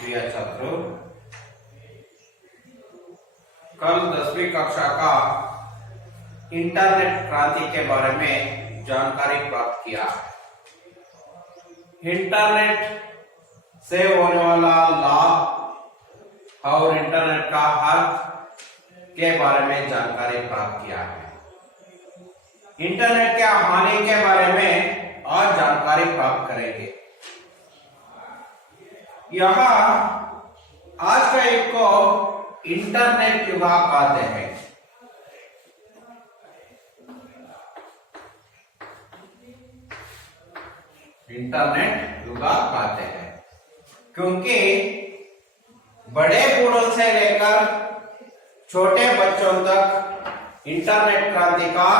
प्रिय छात्रों, कल 10वीं कक्षा का इंटरनेट क्रांति के बारे में जानकारी प्राप्त किया। इंटरनेट से होने वाला लाभ और इंटरनेट का हक के बारे में जानकारी प्राप्त किया है। इंटरनेट के हानि के बारे में और जानकारी प्राप्त करेंगे। यहाँ आज का युग को इंटरनेट युग कहते हैं। इंटरनेट युग कहते हैं क्योंकि बड़े बूढ़ों से लेकर छोटे बच्चों तक इंटरनेट क्रांति का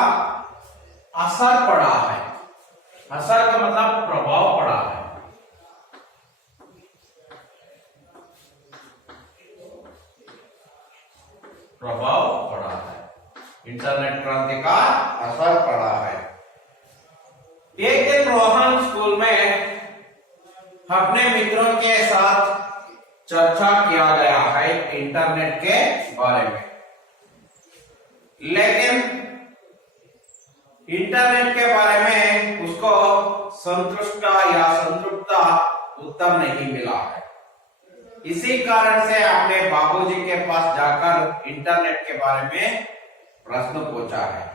असर पड़ा है। असर का मतलब प्रभाव पड़ा है। प्रभाव पड़ा है। इंटरनेट क्रांति का असर पड़ा है। एक दिन रोहन स्कूल में अपने मित्रों के साथ चर्चा किया गया है इंटरनेट के बारे में, लेकिन इंटरनेट के बारे में उसको संतुष्ट या संतृप्त उत्तर नहीं मिला है। इसी कारण से हमने बाबूजी के पास जाकर इंटरनेट के बारे में प्रश्न पूछा है।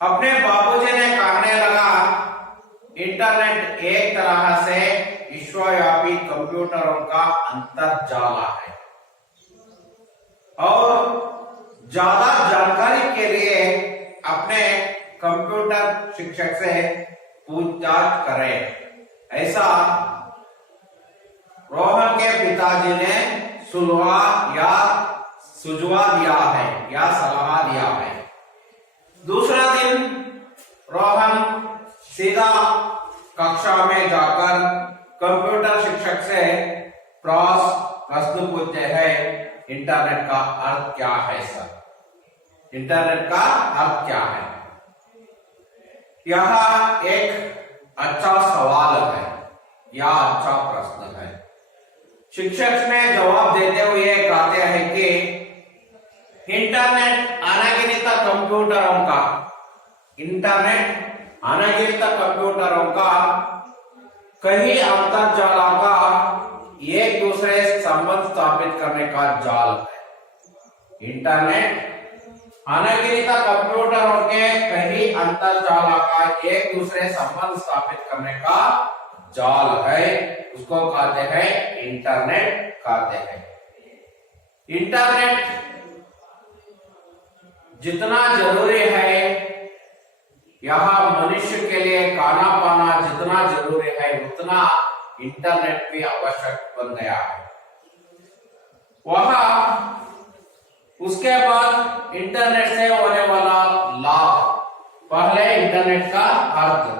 अपने बाबूजी ने कहने लगा, इंटरनेट एक तरह से विश्वव्यापी कंप्यूटरों का अंतर्जाल है और ज्यादा जानकारी के लिए अपने कंप्यूटर शिक्षक से पूछताछ करें, ऐसा रोहन के पिताजी ने सुझाव दिया है या सलाह दिया है। दूसरा दिन रोहन सीधा कक्षा में जाकर कंप्यूटर शिक्षक से प्रश्न पूछते हैं, इंटरनेट का अर्थ क्या है सर? इंटरनेट का अर्थ क्या है? यह एक अच्छा सवाल है या अच्छा प्रश्न है। शिक्षक ने जवाब देते हुए कहते हैं कि इंटरनेट अनगिनत कंप्यूटरों का कई अंतरजालों का एक दूसरे से संबंध स्थापित करने का जाल है। इंटरनेट अनगिनत कंप्यूटरों के कई अंतरजालों का एक दूसरे संबंध स्थापित करने का जाल है, उसको कहते हैं इंटरनेट कहते हैं। इंटरनेट जितना जरूरी है, यहाँ मनुष्य के लिए खाना पाना जितना जरूरी है, उतना इंटरनेट भी आवश्यक बन गया है। उसके बाद इंटरनेट से होने वाला लाभ। पहले इंटरनेट का अर्थ।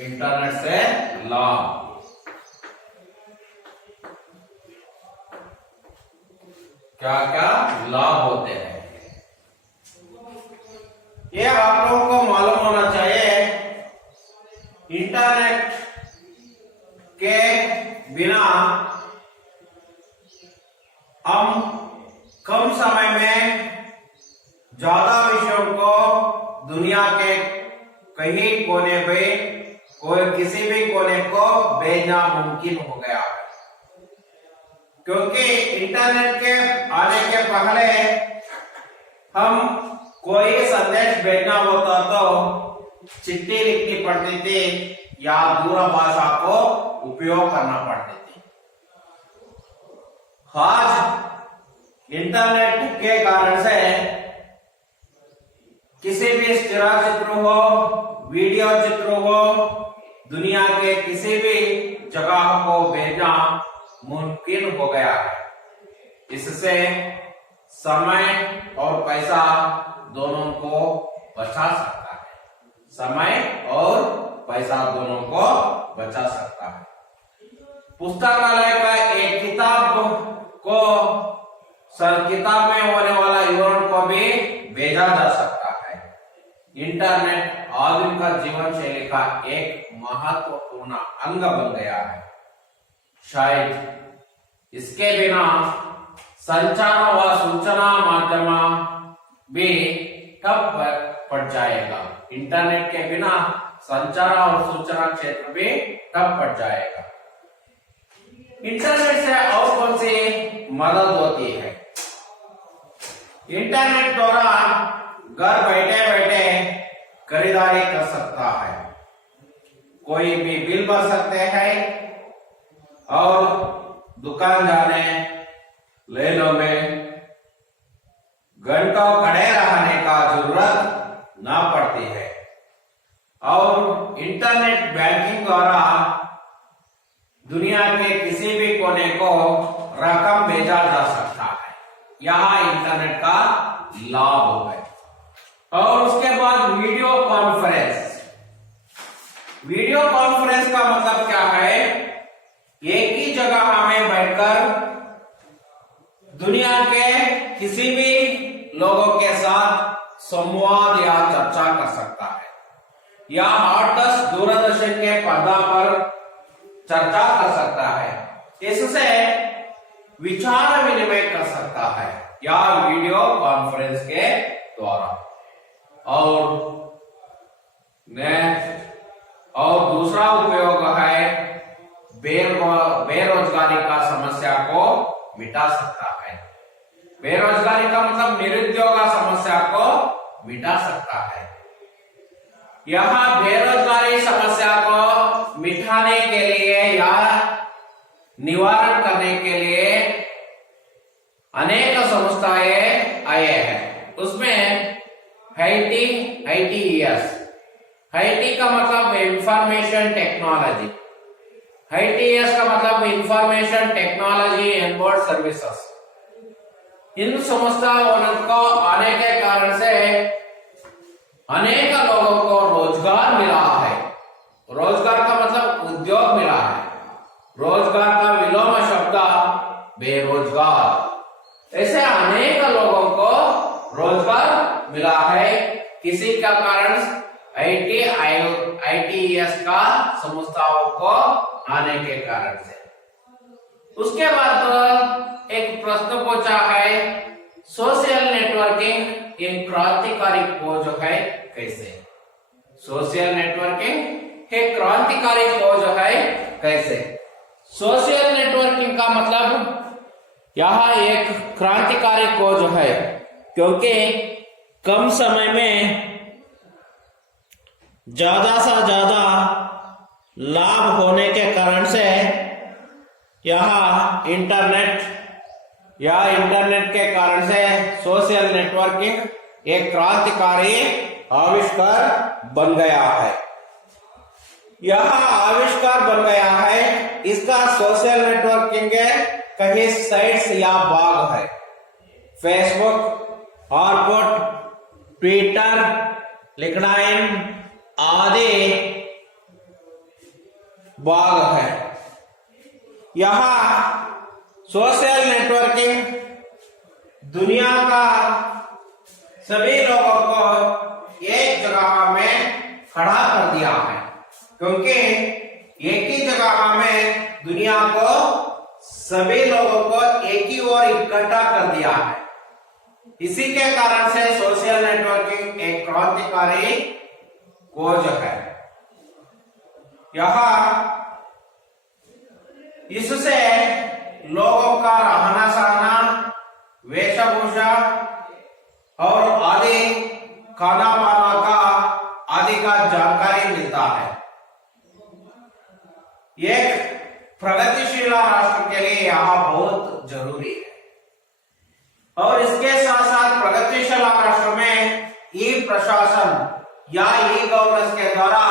इंटरनेट से लाभ। क्या क्या लाभ होते हैं, ये आप लोगों को मालूम होना चाहिए। इंटरनेट के बिना हम कम समय में ज्यादा विषयों को दुनिया के कहीं कोने पे किसी भी कोने को भेजना मुमकिन हो गया है, क्योंकि इंटरनेट के आने के पहले हम कोई संदेश भेजना होता तो चिट्ठी लिखनी पड़ती थी या दूरभाषा को उपयोग करना पड़ती थी। आज इंटरनेट के कारण से किसी भी स्थिर चित्र हो, वीडियो चित्र हो, दुनिया के किसी भी जगह को भेजना मुमकिन हो गया है। इससे समय और पैसा दोनों को बचा सकता है। समय और पैसा दोनों को बचा सकता है। पुस्तकालय का एक किताब को किताब में होने वाला विवरण को भी भेजा जा सकता है। इंटरनेट आधुनिक जीवन शैली का एक महत्वपूर्ण अंग बन गया है। शायद इसके बिना संचार व सूचना माध्यम भी ठप पड़ जाएगा। इंटरनेट के बिना संचार और सूचना क्षेत्र भी ठप पड़ जाएगा। इंटरनेट से और कौन सी मदद होती है? इंटरनेट द्वारा घर बैठे बैठे खरीदारी कर सकता है, कोई भी बिल भर सकते हैं और दुकान जाने लाइनों में घंटों खड़े रहने का जरूरत ना पड़ती है। और इंटरनेट बैंकिंग द्वारा दुनिया के किसी भी कोने को रकम भेजा जा सकता है। यह इंटरनेट का लाभ है। और उसके बाद वीडियो कॉन्फ्रेंस। वीडियो कॉन्फ्रेंस का मतलब क्या है? एक ही जगह हमें बैठकर दुनिया के किसी भी लोगों के साथ संवाद या चर्चा कर सकता है, या 8-10 दूरदर्शन के पर्दा पर चर्चा कर सकता है। इससे विचार विनिमय कर सकता है या वीडियो कॉन्फ्रेंस के द्वारा। और दूसरा उपयोग है बेरोजगारी का समस्या को मिटा सकता है। बेरोजगारी का मतलब निरुद्योग समस्या को मिटा सकता है। यहाँ बेरोजगारी समस्या को मिटाने के लिए या निवारण करने के लिए अनेक संस्थाएं आए हैं। उसमें आईटी का मतलब इंफॉर्मेशन टेक्नोलॉजी, ITS का मतलब information technology and board services. इन संस्थाओं को आने के कारण से अनेक लोगों को रोजगार मिला है। रोजगार का मतलब उद्योग मिला है। रोजगार का विलोम शब्द बेरोजगार। ऐसे अनेक लोगों को रोजगार मिला है किसी का कारण ITS का संस्थाओं को आने के कारण से। उसके बाद एक प्रश्न पूछा है, सोशल नेटवर्किंग एक क्रांतिकारी खोज है कैसे? सोशल नेटवर्किंग एक क्रांतिकारी खोज है कैसे? सोशल नेटवर्किंग का मतलब यह एक क्रांतिकारी खोज है, क्योंकि कम समय में ज्यादा से ज्यादा लाभ होने के कारण से यह इंटरनेट के कारण से सोशल नेटवर्किंग एक क्रांतिकारी आविष्कार बन गया है। यह आविष्कार बन गया है। इसका सोशल नेटवर्किंग के कई साइट्स या भाग है। फेसबुक, ऑरकुट, ट्विटर, लिंक्डइन आदि भाग है। यहाँ सोशल नेटवर्किंग दुनिया का सभी लोगों को एक जगह में खड़ा कर दिया है, क्योंकि एक ही जगह में दुनिया को सभी लोगों को एक ही ओर इकट्ठा कर दिया है। इसी के कारण से सोशल नेटवर्किंग एक क्रांतिकारी खोज है। यहाँ इससे लोगों का रहना सहना, वेशभूषा और आदि खाना पाना का आदि का जानकारी मिलता है। एक प्रगतिशील राष्ट्र के लिए यह बहुत जरूरी है। और इसके साथ साथ प्रगतिशील राष्ट्र में ई प्रशासन या ई गवर्नेंस के द्वारा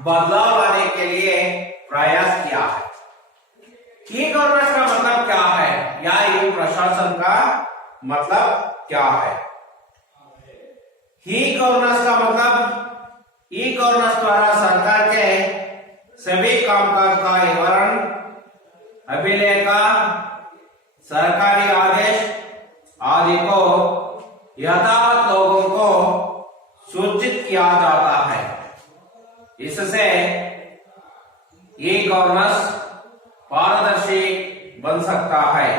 बदलाव लाने के लिए प्रयास किया है। ई गवर्नेंस का मतलब क्या है या ई प्रशासन का मतलब क्या है? ई गवर्नेंस का मतलब ई गवर्नेंस द्वारा सरकार के सभी कामकाज का विवरण, अभिलेख, सरकारी आदेश आदि को यथावत लोगों को सूचित किया जाता है। इससे ई गवर्नेंस पारदर्शी बन सकता है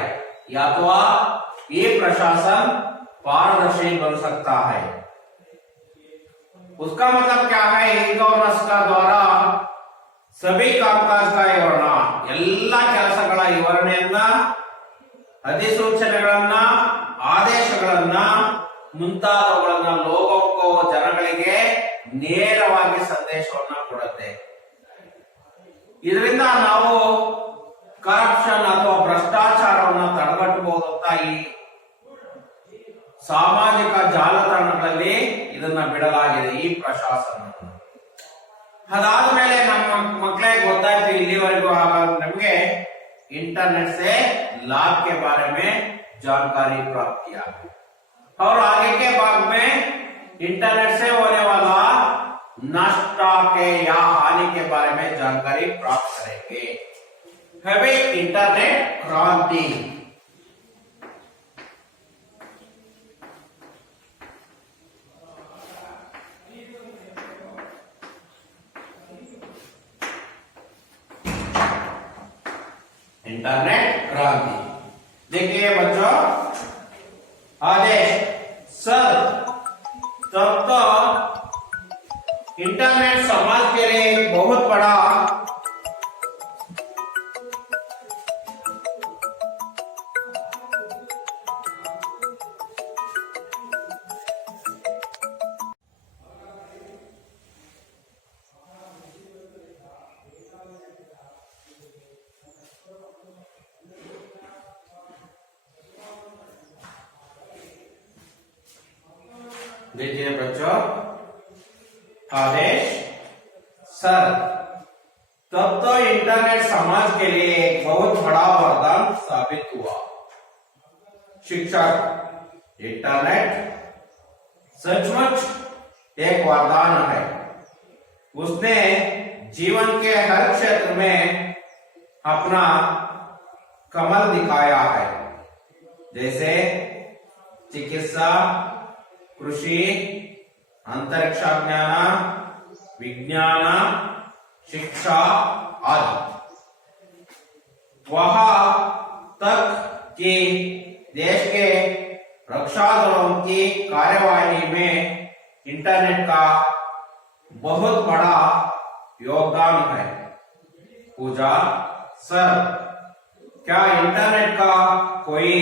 या तो ये प्रशासन पारदर्शी बन सकता है। उसका मतलब क्या है? ई गवर्नेंस का द्वारा सभी कामकाज का ವಿವರಣ, ಎಲ್ಲ ಕೆಲಸಗಳ ವಿವರಣೆಯನ್ನ, ಅಧಿಸೂಚನೆಗಳನ್ನ, ಆದೇಶಗಳನ್ನ ಮುಂತಾದವುಗಳನ್ನ ಲೋಕಕ್ಕೂ ಜನಗಳಿಗೆ ನೇರವಾಗಿ ಸಂದೇಶವನ್ನ ಕೊಡುತ್ತೆ। ಇದರಿಂದ ನಾವು ಕರಪ್ಷನ್ ಅಥವಾ ಭ್ರಷ್ಟಾಚಾರವನ್ನ ತಡೆಗಟ್ಟಬಹುದು ಅಂತ ಈ ಸಾಮಾಜಿಕ ಜಾಲತಾಣಗಳಲ್ಲಿ ಇದನ್ನ ಬಿಡಲಾಗಿದೆ, ಈ ಪ್ರಶಾಸನ। ಅದಾದ್ಮೇಲೆ ನಮ್ಮ ಮಕ್ಕಳಿಗೆ ಗೊತ್ತಾಯ್ತು ಇಲ್ಲಿವರೆಗೂ ನಮಗೆ इंटरनेट से लाभ के बारे में जानकारी प्राप्त किया और आगे के भाग में इंटरनेट से होने वाला नष्ट के या हानि के बारे में जानकारी प्राप्त करेंगे। है इंटरनेट क्रांति। इंटरनेट क्रांति देखिए बच्चों, आदेश सर, तब तो इंटरनेट समाज के लिए बहुत बड़ा देखिए बच्चों, आदेश सर, तब तो इंटरनेट समाज के लिए एक बहुत बड़ा वरदान साबित हुआ। शिक्षक, इंटरनेट सचमुच एक वरदान है। उसने जीवन के हर क्षेत्र में अपना कमल दिखाया है, जैसे चिकित्सा, कृषि, अंतरिक्ष ज्ञान, विज्ञान, शिक्षा आदि। वहां तक कि देश के रक्षा दलों की कार्यवाही में इंटरनेट का बहुत बड़ा योगदान है। पूजा सर, क्या इंटरनेट का कोई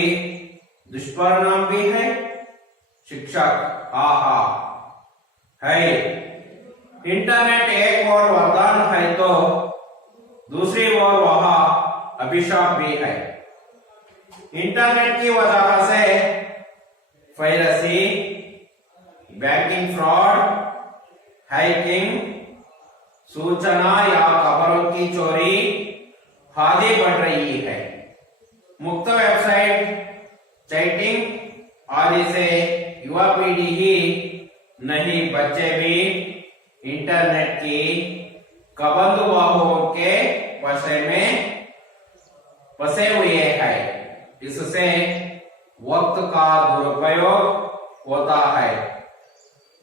दुष्परिणाम भी है? शिक्षक, हाँ है। इंटरनेट एक और वरदान है तो दूसरी ओर वह अभिशाप भी है। इंटरनेट की वजह से पायरेसी, बैंकिंग फ्रॉड, हैकिंग, सूचना या खबरों की चोरी आदि बढ़ रही है। मुक्त वेबसाइट, चैटिंग आदि से युवा पीढ़ी ही नहीं, बच्चे भी इंटरनेट की कबंधुओं के वशे में फंसे हुए हैं। इससे वक्त का दुरुपयोग होता है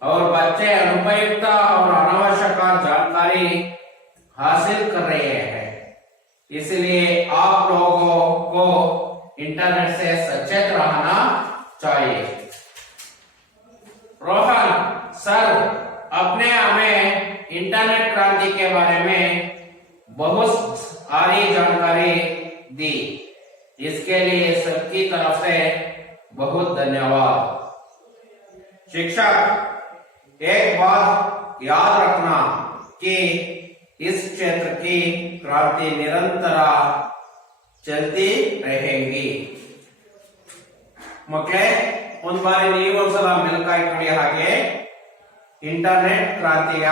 और बच्चे अनुपयुक्त और अनावश्यक जानकारी हासिल कर रहे हैं। इसलिए आप लोगों को इंटरनेट से सचेत रहना चाहिए। रोहन सर, अपने हमें इंटरनेट क्रांति के बारे में बहुत सारी जानकारी दी, इसके लिए सबकी तरफ से बहुत धन्यवाद। शिक्षक, एक बात याद रखना कि इस क्षेत्र की क्रांति निरंतर चलती रहेगी। मಕ್ಕಳೇ, ಒಂದು ಬಾರಿ ನೀವು ಒಂದ್ಸಲ ಮೆಲುಕಾಯಿ ಕೊಡಿ, ಹಾಗೆ ಇಂಟರ್ನೆಟ್ ಕ್ರಾಂತಿಯ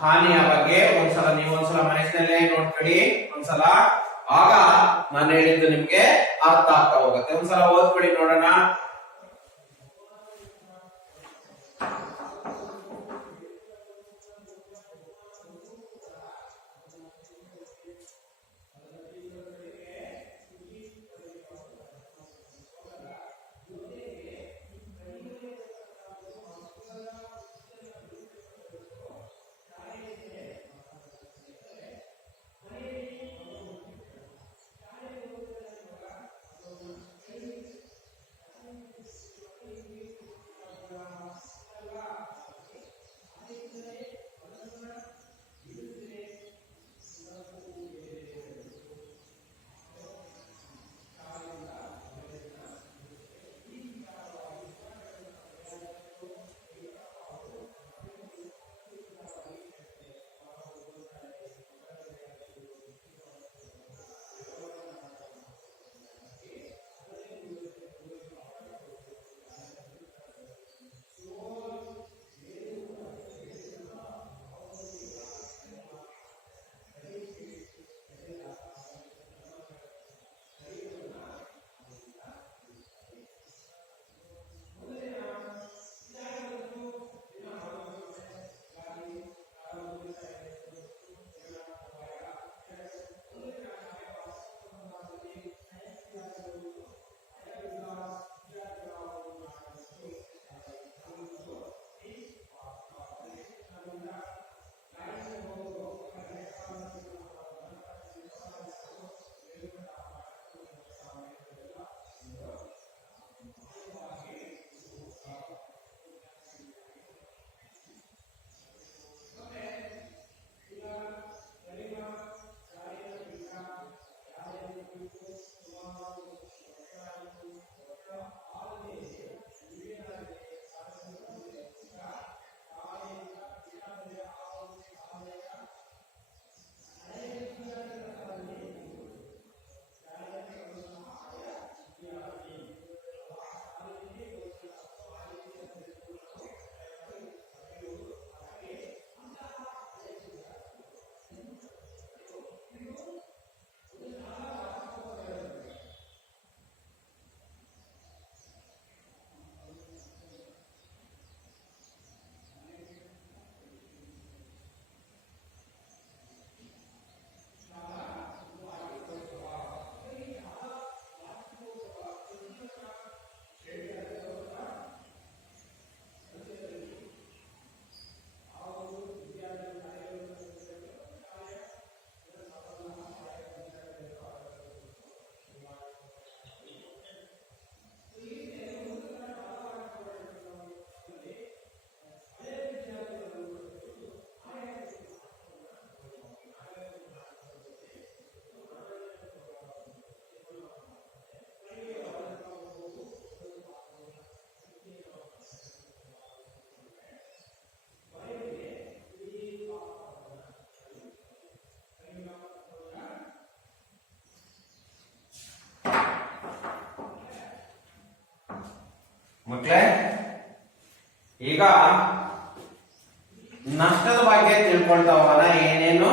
ಹಾನಿಯ ಬಗ್ಗೆ ಒಂದ್ಸಲ ನೀವು ಒಂದ್ಸಲ ಮನಸ್ಸಿನಲ್ಲೇ ನೋಡ್ಕೊಳ್ಳಿ ಒಂದ್ಸಲ, ಆಗ ನಾನು ಹೇಳಿದ್ದು ನಿಮ್ಗೆ ಅರ್ಥ ಆಗ್ತಾ ಹೋಗುತ್ತೆ। ಒಂದ್ಸಲ ಓದ್ಕೊಳ್ಳಿ ನೋಡೋಣ। ಈಗ नष्टದ ಬಗ್ಗೆ ತಿಳ್ಕೊಳ್ತಾ ಹೋಗೋಣ ಏನೇನು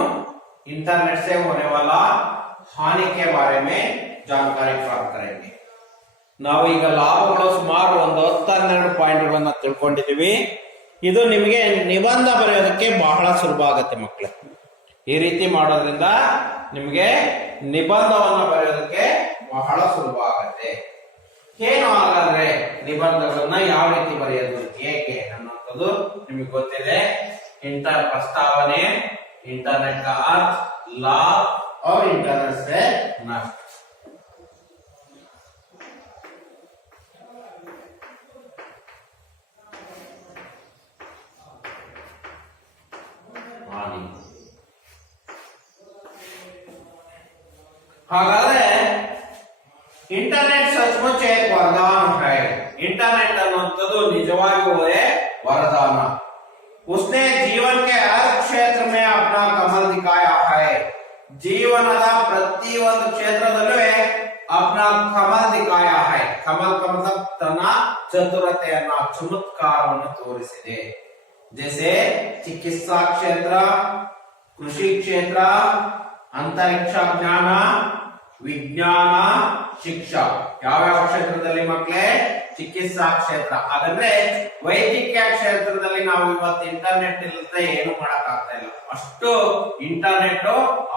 इंटरनेट से होने वाला हानि के बारे में जानकारी प्राप्त करेंगे ನಾವು ಈಗ ಲಾಭಗಳು ಸುಮಾರು ಒಂದು 10-12 ಪಾಯಿಂಟ್ಗಳನ್ನ ತಿಳ್ಕೊಂಡಿದ್ದೀವಿ ಇದು ನಿಮಗೆ ನಿಬಂಧ ಬರೆಯೋದಕ್ಕೆ ಬಹಳ ಸುಲಭ ಆಗುತ್ತೆ ಮಕ್ಕಳೇ ಈ ರೀತಿ ಮಾಡೋದ್ರಿಂದ ನಿಮಗೆ ನಿಬಂಧವನ್ನ ಬರೆಯೋದಕ್ಕೆ ಬಹಳ ಸುಲಭ ಆಗುತ್ತೆ ಏನು ಹಾಗಾದ್ರೆ ನಿಬಂಧಗಳನ್ನ ಯಾವ ರೀತಿ ಬರೆಯೋದು ಹೇಗೆ ಅನ್ನೋದು ನಿಮಗೆ ಗೊತ್ತಿದೆ प्रस्तावने इंटरनेट का अर्थ लाभ और इंटरनेट से नष्ट हानि ಹಾಗಾದ್ರೆ ಇಂಟರ್ನೆಟ್ सचमुच एक वरदान है इंटरनेट ಅನ್ನುವಂಥದ್ದು ನಿಜವಾಗಿಯೂ वरदान उसने जीवन के हर क्षेत्र में अपना कमल दिखाया है जीवनದ ಪ್ರತಿಯೊಂದು ಕ್ಷೇತ್ರದಲ್ಲೂ अपना कमल दिखाया है कमल का मतलब ತನ್ನ ಚತುರತೆಯನ್ನ ಚಮತ್ಕಾರವನ್ನು ತೋರಿಸಿದೆ जैसे चिकित्सा क्षेत्र कृषि क्षेत्र अंतरिक्ष ज्ञान विज्ञान शिक्षा ಯಾವ ಕ್ಷೇತ್ರದಲ್ಲಿ ಮಕ್ಕಳೇ ಚಿಕಿತ್ಸಾ ಕ್ಷೇತ್ರ ಹಾಗಾದ್ರೆ ವೈದ್ಯಕೀಯ ಕ್ಷೇತ್ರದಲ್ಲಿ ನಾವು ಇವತ್ತು ಇಂಟರ್ನೆಟ್ ಇಲ್ಲದೆ ಏನು ಮಾಡಕ್ಕಾಗ್ತಾ ಇಲ್ಲ ಅಷ್ಟು ಇಂಟರ್ನೆಟ್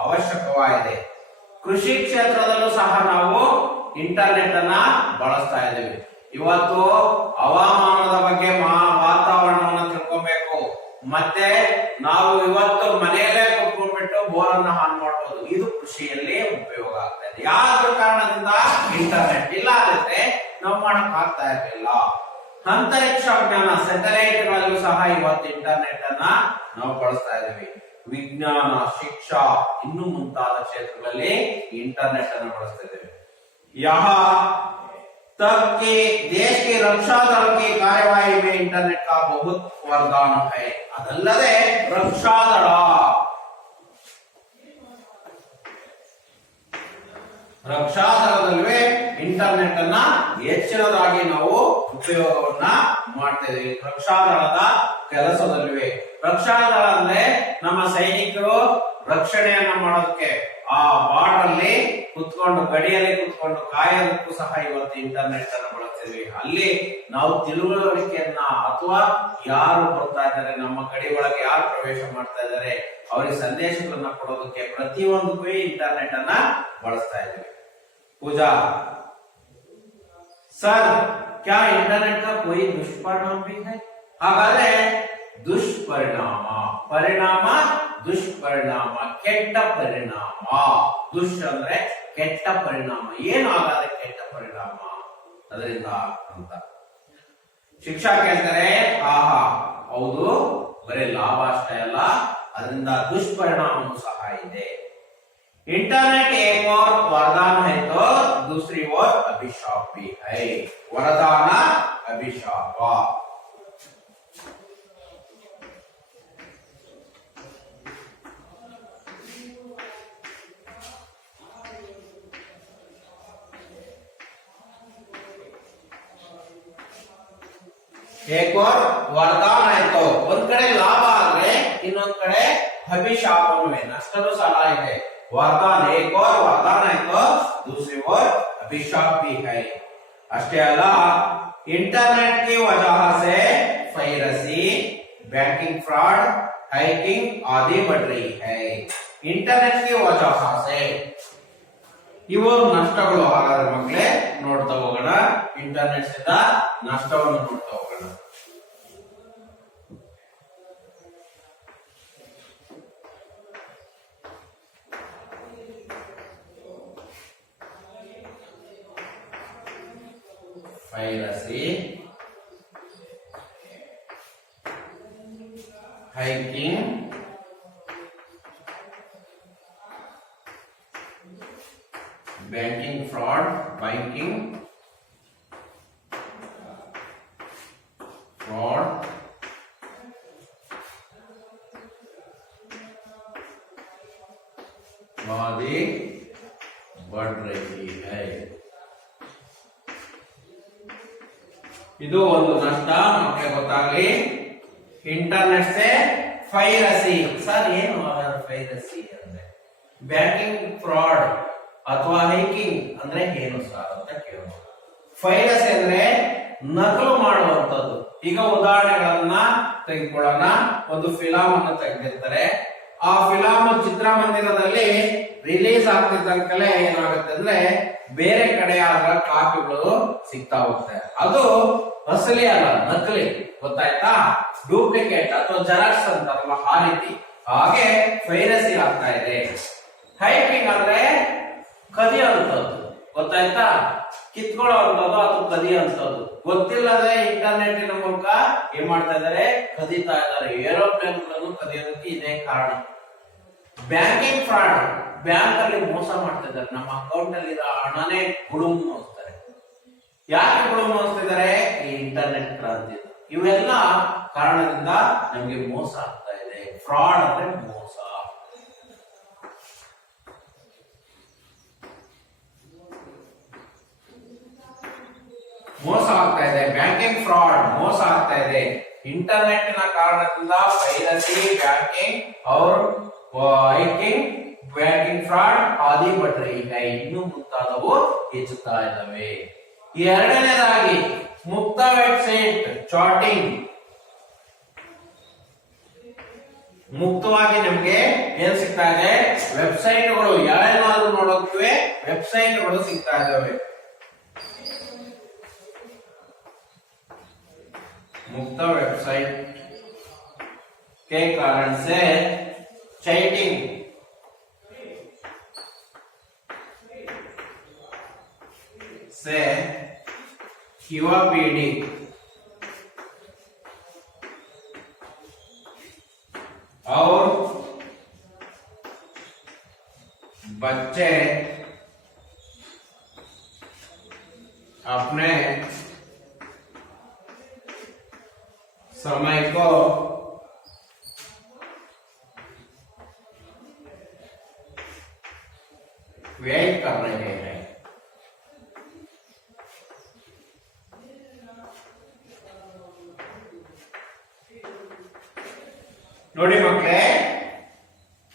ಅವಶ್ಯಕವಾಗಿದೆ ಕೃಷಿ ಕ್ಷೇತ್ರದಲ್ಲೂ ಸಹ ನಾವು ಇಂಟರ್ನೆಟ್ ಅನ್ನ ಬಳಸ್ತಾ ಇದ್ದೀವಿ ಇವತ್ತು ಹವಾಮಾನದ ಬಗ್ಗೆ ವಾತಾವರಣವನ್ನು ತಿಳ್ಕೊಬೇಕು ಮತ್ತೆ ನಾವು ಇವತ್ತು ಮನೆಯಲ್ಲೇ ಕುತ್ಕೊಂಡ್ಬಿಟ್ಟು ಬೋರನ್ನ ಆನ್ ಮಾಡಬಹುದು ಇದು ಕೃಷಿಯಲ್ಲಿ ಉಪಯೋಗ ಆಗ್ತಾ ಇದೆ ಯಾವ ಕಾರಣದಿಂದ ಇಂಟರ್ನೆಟ್ ಇಲ್ಲ ಅಂದ್ರೆ ನಾವು ಮಾಡಕ್ ಆಗ್ತಾ ಇರಲಿಲ್ಲ ಅಂತರಿಕ್ಷ ಜ್ಞಾನ ಸ್ಯಾಟಲೈಟ್ ಗಳಲ್ಲೂ ಸಹ ಇವತ್ತು ಇಂಟರ್ನೆಟ್ ಅನ್ನ ನಾವು ಬಳಸ್ತಾ ಇದ್ದೀವಿ ವಿಜ್ಞಾನ ಶಿಕ್ಷಾ ಇನ್ನು ಮುಂತಾದ ಕ್ಷೇತ್ರಗಳಲ್ಲಿ ಇಂಟರ್ನೆಟ್ ಅನ್ನು ಬಳಸ್ತಾ ಇದ್ದೀವಿ तक के देश की रक्षा दल की कार्यवाही में इंटरनेट का बहुत वरदान है ಅದಲ್ಲದೆ ರಕ್ಷಾ ದಳ ರಕ್ಷಾ ದಳದಲ್ಲಿ ಇಂಟರ್ನೆಟ್ ಅನ್ನ ಹೆಚ್ಚಿನದಾಗಿ ನಾವು ಉಪಯೋಗವನ್ನ ಮಾಡ್ತಾ ಇದೀವಿ ರಕ್ಷಾ ದಳದ ಕೆಲಸದಲ್ಲಿ ರಕ್ಷಾ ದಳ ಅಂದ್ರೆ ನಮ್ಮ ಸೈನಿಕರು ರಕ್ಷಣೆಯನ್ನ ಮಾಡೋದಕ್ಕೆ ಆ ಬಾರ್ಡರ್ ಅಲ್ಲಿ ಕುತ್ಕೊಂಡು ಗಡಿಯಲ್ಲಿ ಕುತ್ಕೊಂಡು ಕಾಯೋದಕ್ಕೂ ಸಹ ಇವತ್ತು ಇಂಟರ್ನೆಟ್ ಅನ್ನು ಬಳಸ್ತೀವಿ ಅಲ್ಲಿ ನಾವು ತಿಳುವಳಿಕೆಯನ್ನ ಅಥವಾ ಯಾರು ಬರ್ತಾ ಇದ್ದಾರೆ ನಮ್ಮ ಗಡಿ ಒಳಗೆ ಯಾರು ಪ್ರವೇಶ ಮಾಡ್ತಾ ಇದ್ದಾರೆ ಅವರಿಗೆ ಸಂದೇಶಗಳನ್ನ ಕೊಡೋದಕ್ಕೆ ಪ್ರತಿಯೊಂದಕ್ಕೂ ಇಂಟರ್ನೆಟ್ ಅನ್ನ ಬಳಸ್ತಾ ಇದ್ದೀವಿ ಪೂಜಾ ಸರ್ क्या इंटरनेट का कोई दुष्परिणाम भी है ಹಾಗಾದ್ರೆ ದುಷ್ಪರಿಣಾಮ ಪರಿಣಾಮ ದುಷ್ಪರಿಣಾಮ ಕೆಟ್ಟ ಪರಿಣಾಮ ದುಷ್ ಅಂದ್ರೆ ಕೆಟ್ಟ ಪರಿಣಾಮ ಏನು ಆಗಾದ್ರೆ ಕೆಟ್ಟ ಪರಿಣಾಮ ಅದರಿಂದ ಅಂತ ಶಿಕ್ಷಾ ಕೇಳ್ತಾರೆ ಆಹಾ ಹೌದು ಬರೀ ಲಾಭ ಅಷ್ಟೇ ಅಲ್ಲ ಅದರಿಂದ ದುಷ್ಪರಿಣಾಮವೂ ಸಹ ಇದೆ इंटरनेट एक और वरदान है तो दूसरी ओर अभिशाप भी है वरदान अभिशाप एक और वरदान है तो ಒಂದ್ ಕಡೆ ಲಾಭ ಆದ್ರೆ ಇನ್ನೊಂದ್ ಕಡೆ ಅಭಿಶಾಪನೂ ನಷ್ಟನೂ ಸಹ ಇದೆ वरदान एक और वरदान है तो दूसरी ओर अभिशाप भी है अष्टे अल्ला इंटरनेट की वजह से पायरेसी बैंकिंग फ्रॉड हैकिंग आदि बढ़ रही है इंटरनेट की वजह से ಇವು ನಷ್ಟಗಳು ಹಾಗಾದ್ರೆ ಮಕ್ಕಳೇ ನೋಡ್ತಾ ಹೋಗೋಣ ಇಂಟರ್ನೆಟ್ ಇಂದ ನಷ್ಟವನ್ನು ನೋಡ್ತಾ ಹೋಗೋಣ piracy, hacking, banking fraud, आदि बढ़ रही है। ಇದು ಒಂದು ನಷ್ಟ ನಮಗೆ ಗೊತ್ತಾಗ್ಲಿ. ಇಂಟರ್ನೆಟ್ ಸೆ ಪೈರಸಿ. ಸರ್ ಏನು ಪೈರಸಿ ಅಂದ್ರೆ? ಬ್ಯಾಂಕಿಂಗ್ ಫ್ರಾಡ್ ಅಥವಾ ಹೈಕಿಂಗ್ ಅಂದ್ರೆ ಏನು ಸರ್ ಅಂತ ಕೇಳೋಣ. ಪೈರಸಿ ಅಂದ್ರೆ ನಕಲು ಮಾಡುವಂತದ್ದು. ಈಗ ಉದಾಹರಣೆಗಳನ್ನ ತೆಗೆದುಕೊಳ್ಳೋಣ. ಒಂದು ಫಿಲಂ ಅನ್ನು ತೆಗೆದಿರ್ತಾರೆ. ಆ ಫಿಲಂ ಚಿತ್ರಮಂದಿರದಲ್ಲಿ ರಿಲೀಸ್ ಆಗ್ತಿದ್ದಂಕಲೇ ಏನಾಗುತ್ತೆ ಅಂದ್ರೆ ಬೇರೆ ಕಡೆ ಆದ ಕಾಪಿಗಳು ಸಿಗ್ತಾ ಹೋಗ್ತವೆ. ಅದು ಅಸಲಿ ಅಲ್ಲ, ನಕಲಿ. ಗೊತ್ತಾಯ್ತಾ? ಡೂಪ್ಲಿಕೇಟ್ ಅಥವಾ ಜೆರಾಕ್ಸ್ ಅಂತಾರಲ್ಲ, ಆ ರೀತಿ. ಹಾಗೆ ಪೈರಸಿ ಆಗ್ತಾ ಇದೆ. ಹೈಕಿಂಗ್ ಅಂದ್ರೆ ಕದಿಯುವಂಥದ್ದು. ಗೊತ್ತಾಯ್ತಾ? ಕಿತ್ಕೊಳ್ಳುವಂಥದ್ದು ಅಥವಾ ಕದಿಯುವಂಥದ್ದು. ಗೊತ್ತಿಲ್ಲದೆ ಇಂಟರ್ನೆಟ್ಟಿನ ಮೂಲಕ ಏನ್ ಮಾಡ್ತಾ ಇದ್ದಾರೆ? ಕದೀತಾ ಇದ್ದಾರೆ. ಏರೋಪ್ಲೇನ್ ಗಳನ್ನು ಕದಿಯೋದಕ್ಕೆ ಇದೇ ಕಾರಣ. ಬ್ಯಾಂಕಿಂಗ್ ಫ್ರಾಡ್, ಬ್ಯಾಂಕ್ ಅಲ್ಲಿ ಮೋಸ ಮಾಡ್ತಾ ಇದ್ದಾರೆ. ನಮ್ಮ ಅಕೌಂಟ್ ಅಲ್ಲಿ ಇರೋ ಹಣನೇ ಗುಳುಂ ಅನ್ನಿಸ್ತಾರೆ. ಯಾಕೆ ಗುಳುಂ ಅನ್ನಿಸ್ತಿದ್ದಾರೆ? ಈ ಇಂಟರ್ನೆಟ್ ಕ್ರಾಂತಿ. ಇವೆಲ್ಲ ಕಾರಣದಿಂದ ನಮ್ಗೆ ಮೋಸ ಆಗ್ತಾ ಇದೆ. ಫ್ರಾಡ್ ಅಂದ್ರೆ ಮೋಸ. ಮೋಸ ಆಗ್ತಾ ಇದೆ. ಬ್ಯಾಂಕಿಂಗ್ ಫ್ರಾಡ್ ಮೋಸ ಆಗ್ತಾ ಇದೆ. ಇಂಟರ್ನೆಟ್ ನ ಕಾರಣದಿಂದ ಪೈರಸಿ, ಬ್ಯಾಂಕಿಂಗ್ और ಹೈಕಿಂಗ್, ಬ್ಯಾಂಕಿಂಗ್ ಫ್ರಾಡ್ ಆದಿ ಬಟ್ರೆ ಈಗ ಇನ್ನು ಮುಂತಾದವು ಹೆಚ್ಚುತ್ತಾ ಇದ್ದಾವೆ. ಎರಡನೇದಾಗಿ ಮುಕ್ತ ವೆಬ್ಸೈಟ್ ಚಾಟಿಂಗ್. ಮುಕ್ತವಾಗಿ ನಮ್ಗೆ ಏನ್ ಸಿಗ್ತಾ ಇದೆ? ವೆಬ್ಸೈಟ್ಗಳು ಯಾರೇನಾದ್ರೂ ನೋಡೋಕೆ ವೆಬ್ಸೈಟ್ಗಳು ಸಿಗ್ತಾ ಇದ್ದಾವೆ. मुक्त वेबसाइट के कारण से चैटिंग से युवा पीढ़ी और बच्चे अपने समय को व्यय कर रहे हैं. ನೋಡಿ ಮಕ್ಕಳೇ,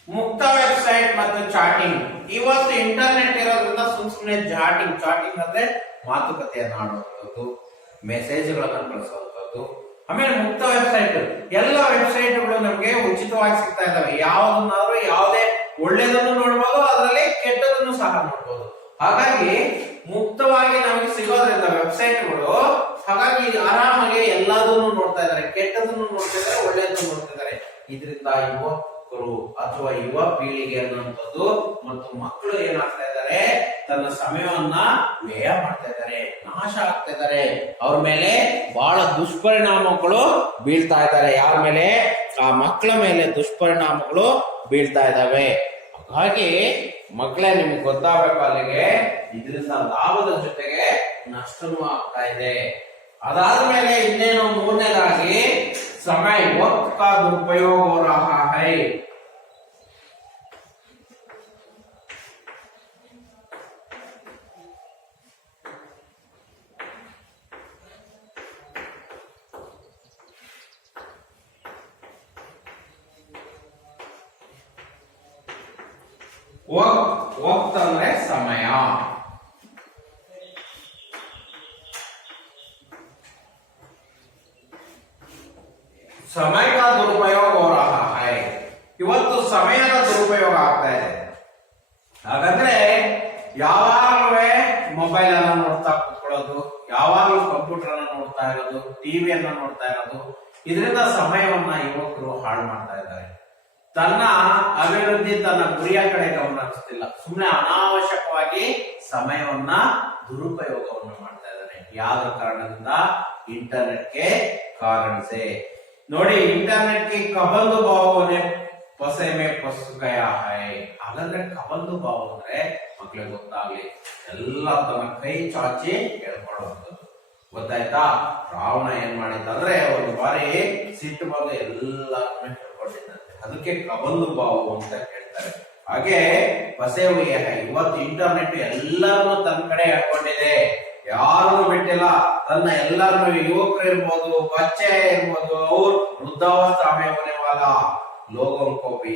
ಮುಕ್ತ ವೆಬ್ಸೈಟ್ ಮತ್ತು ಚಾಟಿಂಗ್. ಇವತ್ತು ಇಂಟರ್ನೆಟ್ ಇರೋದ್ರಿಂದ ಸುಮ್ಮನೆ ಚಾಟಿಂಗ್ ಅಂದ್ರೆ ಮಾತುಕತೆಯನ್ನು ಆಡುವಂಥದ್ದು, ಮೆಸೇಜ್ಗಳನ್ನು ಕಳಿಸುವಂಥದ್ದು. ಆಮೇಲೆ ಮುಕ್ತ ವೆಬ್ಸೈಟ್, ಎಲ್ಲ ವೆಬ್ಸೈಟ್ಗಳು ನಮ್ಗೆ ಉಚಿತವಾಗಿ ಸಿಗ್ತಾ ಇದಾವೆ. ಯಾವುದನ್ನಾದ್ರೂ ಯಾವುದೇ ಒಳ್ಳೆಯದನ್ನು ನೋಡಬಹುದು, ಅದರಲ್ಲಿ ಕೆಟ್ಟದನ್ನು ಸಹ ನೋಡಬಹುದು. ಹಾಗಾಗಿ ಮುಕ್ತವಾಗಿ ನಮಗೆ ಸಿಗೋದ್ರಿಂದ ವೆಬ್ಸೈಟ್ಗಳು, ಹಾಗಾಗಿ ಆರಾಮಾಗಿ ಎಲ್ಲದನ್ನು ನೋಡ್ತಾ ಇದ್ದಾರೆ. ಕೆಟ್ಟದನ್ನು ನೋಡ್ತಾ ಇದ್ದಾರೆ, ಒಳ್ಳೆಯದನ್ನು ನೋಡ್ತಾ ಇದ್ದಾರೆ. ಇದರಿಂದ ಯುವಕರು ಅಥವಾ ಯುವ ಪೀಳಿಗೆ ಅನ್ನುವಂಥದ್ದು ಮತ್ತು ಮಕ್ಕಳು ಏನಾಗ್ತಾ ಇದ್ದಾರೆ? ತನ್ನ ಸಮಯವನ್ನ ವ್ಯಯ ಮಾಡ್ತಾ ಇದ್ದಾರೆ, ನಾಶ ಆಗ್ತಾ ಇದ್ದಾರೆ. ಅವ್ರ ಮೇಲೆ ಬಹಳ ದುಷ್ಪರಿಣಾಮಗಳು ಬೀಳ್ತಾ ಇದ್ದಾರೆ. ಯಾರ ಮೇಲೆ? ಆ ಮಕ್ಕಳ ಮೇಲೆ ದುಷ್ಪರಿಣಾಮಗಳು ಬೀಳ್ತಾ ಇದ್ದಾವೆ. ಹಾಗಾಗಿ ಮಕ್ಕಳೇ, ನಿಮ್ಗೆ ಗೊತ್ತಾಗಬೇಕು ಅಲ್ಲಿಗೆ ಇದರಿಂದ ಲಾಭದ ಜೊತೆಗೆ ನಷ್ಟನೂ ಆಗ್ತಾ ಇದೆ. ಅದಾದ್ಮೇಲೆ ಇನ್ನೇನು ಮೂರನೇದಾಗಿ समय वक्त का दुरुपयोग हो रहा है. वक्त ಅಂದ್ರೆ ಸಮಯ. समय का दुरुपयोग हो रहा है. ಇವತ್ತು ಸಮಯದ ದುರುಪಯೋಗ ಆಗ್ತಾ ಇದೆ. ಹಾಗಾದ್ರೆ ಯಾವಾಗಲೂ ಮೊಬೈಲ್ ಅನ್ನ ನೋಡ್ತಾ ಕೂತ್ಕೊಳ್ಳೋದು, ಯಾವಾಗಲೂ ಕಂಪ್ಯೂಟರ್ ಅನ್ನ ನೋಡ್ತಾ ಇರೋದು, ಟಿವಿಯನ್ನ ನೋಡ್ತಾ ಇರೋದು, ಇದರಿಂದ ಸಮಯವನ್ನ ಯುವಕರು ಹಾಳು ಮಾಡ್ತಾ ಇದ್ದಾರೆ. ತನ್ನ ಅಭಿವೃದ್ಧಿ, ತನ್ನ ಗುರಿಯ ಕಡೆ ಗಮನ ಹರಿಸ್ತಿಲ್ಲ. ಸುಮ್ಮನೆ ಅನಾವಶ್ಯಕವಾಗಿ ಸಮಯವನ್ನ ದುರುಪಯೋಗವನ್ನು ಮಾಡ್ತಾ ಇದ್ದಾರೆ. ಯಾವ ಕಾರಣದಿಂದ? ಇಂಟರ್ನೆಟ್ಗೆ ಕಾರಣ से. ನೋಡಿ, ಇಂಟರ್ನೆಟ್ की कबंध भाव ने पसे में फंस गया है. ಹಾಗಾದ್ರೆ ಕಬಂಧ ಭಾವ ಅಂದ್ರೆ ಮಕ್ಕಳಿಗೆ ಗೊತ್ತಾಗ್ಲಿ, ಎಲ್ಲ ತನ್ನ ಕೈ ಚಾಚಿ ಹೇಳ್ಕೊಳ್ಳುವಂಥದ್ದು. ಗೊತ್ತಾಯ್ತಾ? ರಾವಣ ಏನ್ ಮಾಡಿದ್ದಂದ್ರೆ ಒಂದು ಬಾರಿ ಸಿಟ್ಟು ಬಂದು ಎಲ್ಲರನ್ನ ಹೇಳ್ಕೊಂಡಿದ್ದಂತೆ. ಅದಕ್ಕೆ ಕಬಂಧ ಭಾವ ಅಂತ ಹೇಳ್ತಾರೆ. ಹಾಗೆ ಪಸೆ ಹುಯ್ಯ, ಇವತ್ತು ಇಂಟರ್ನೆಟ್ ಎಲ್ಲರನ್ನು ತನ್ನ ಕಡೆ ಹೇಳ್ಕೊಂಡಿದೆ. ಯಾರನ್ನು ಬಿಟ್ಟಿಲ್ಲ. ತನ್ನ ಎಲ್ಲರನ್ನು, ಯುವಕರು ಇರ್ಬೋದು, ಬಚ್ಚೆ ಇರ್ಬೋದು, ಅವ್ರು ವೃದ್ಧಾವಸ್ಥಾ ಮೇ ಹೋನೆ ವಾಲಾ ಲೋಗೋಂ ಕೋ ಭಿ,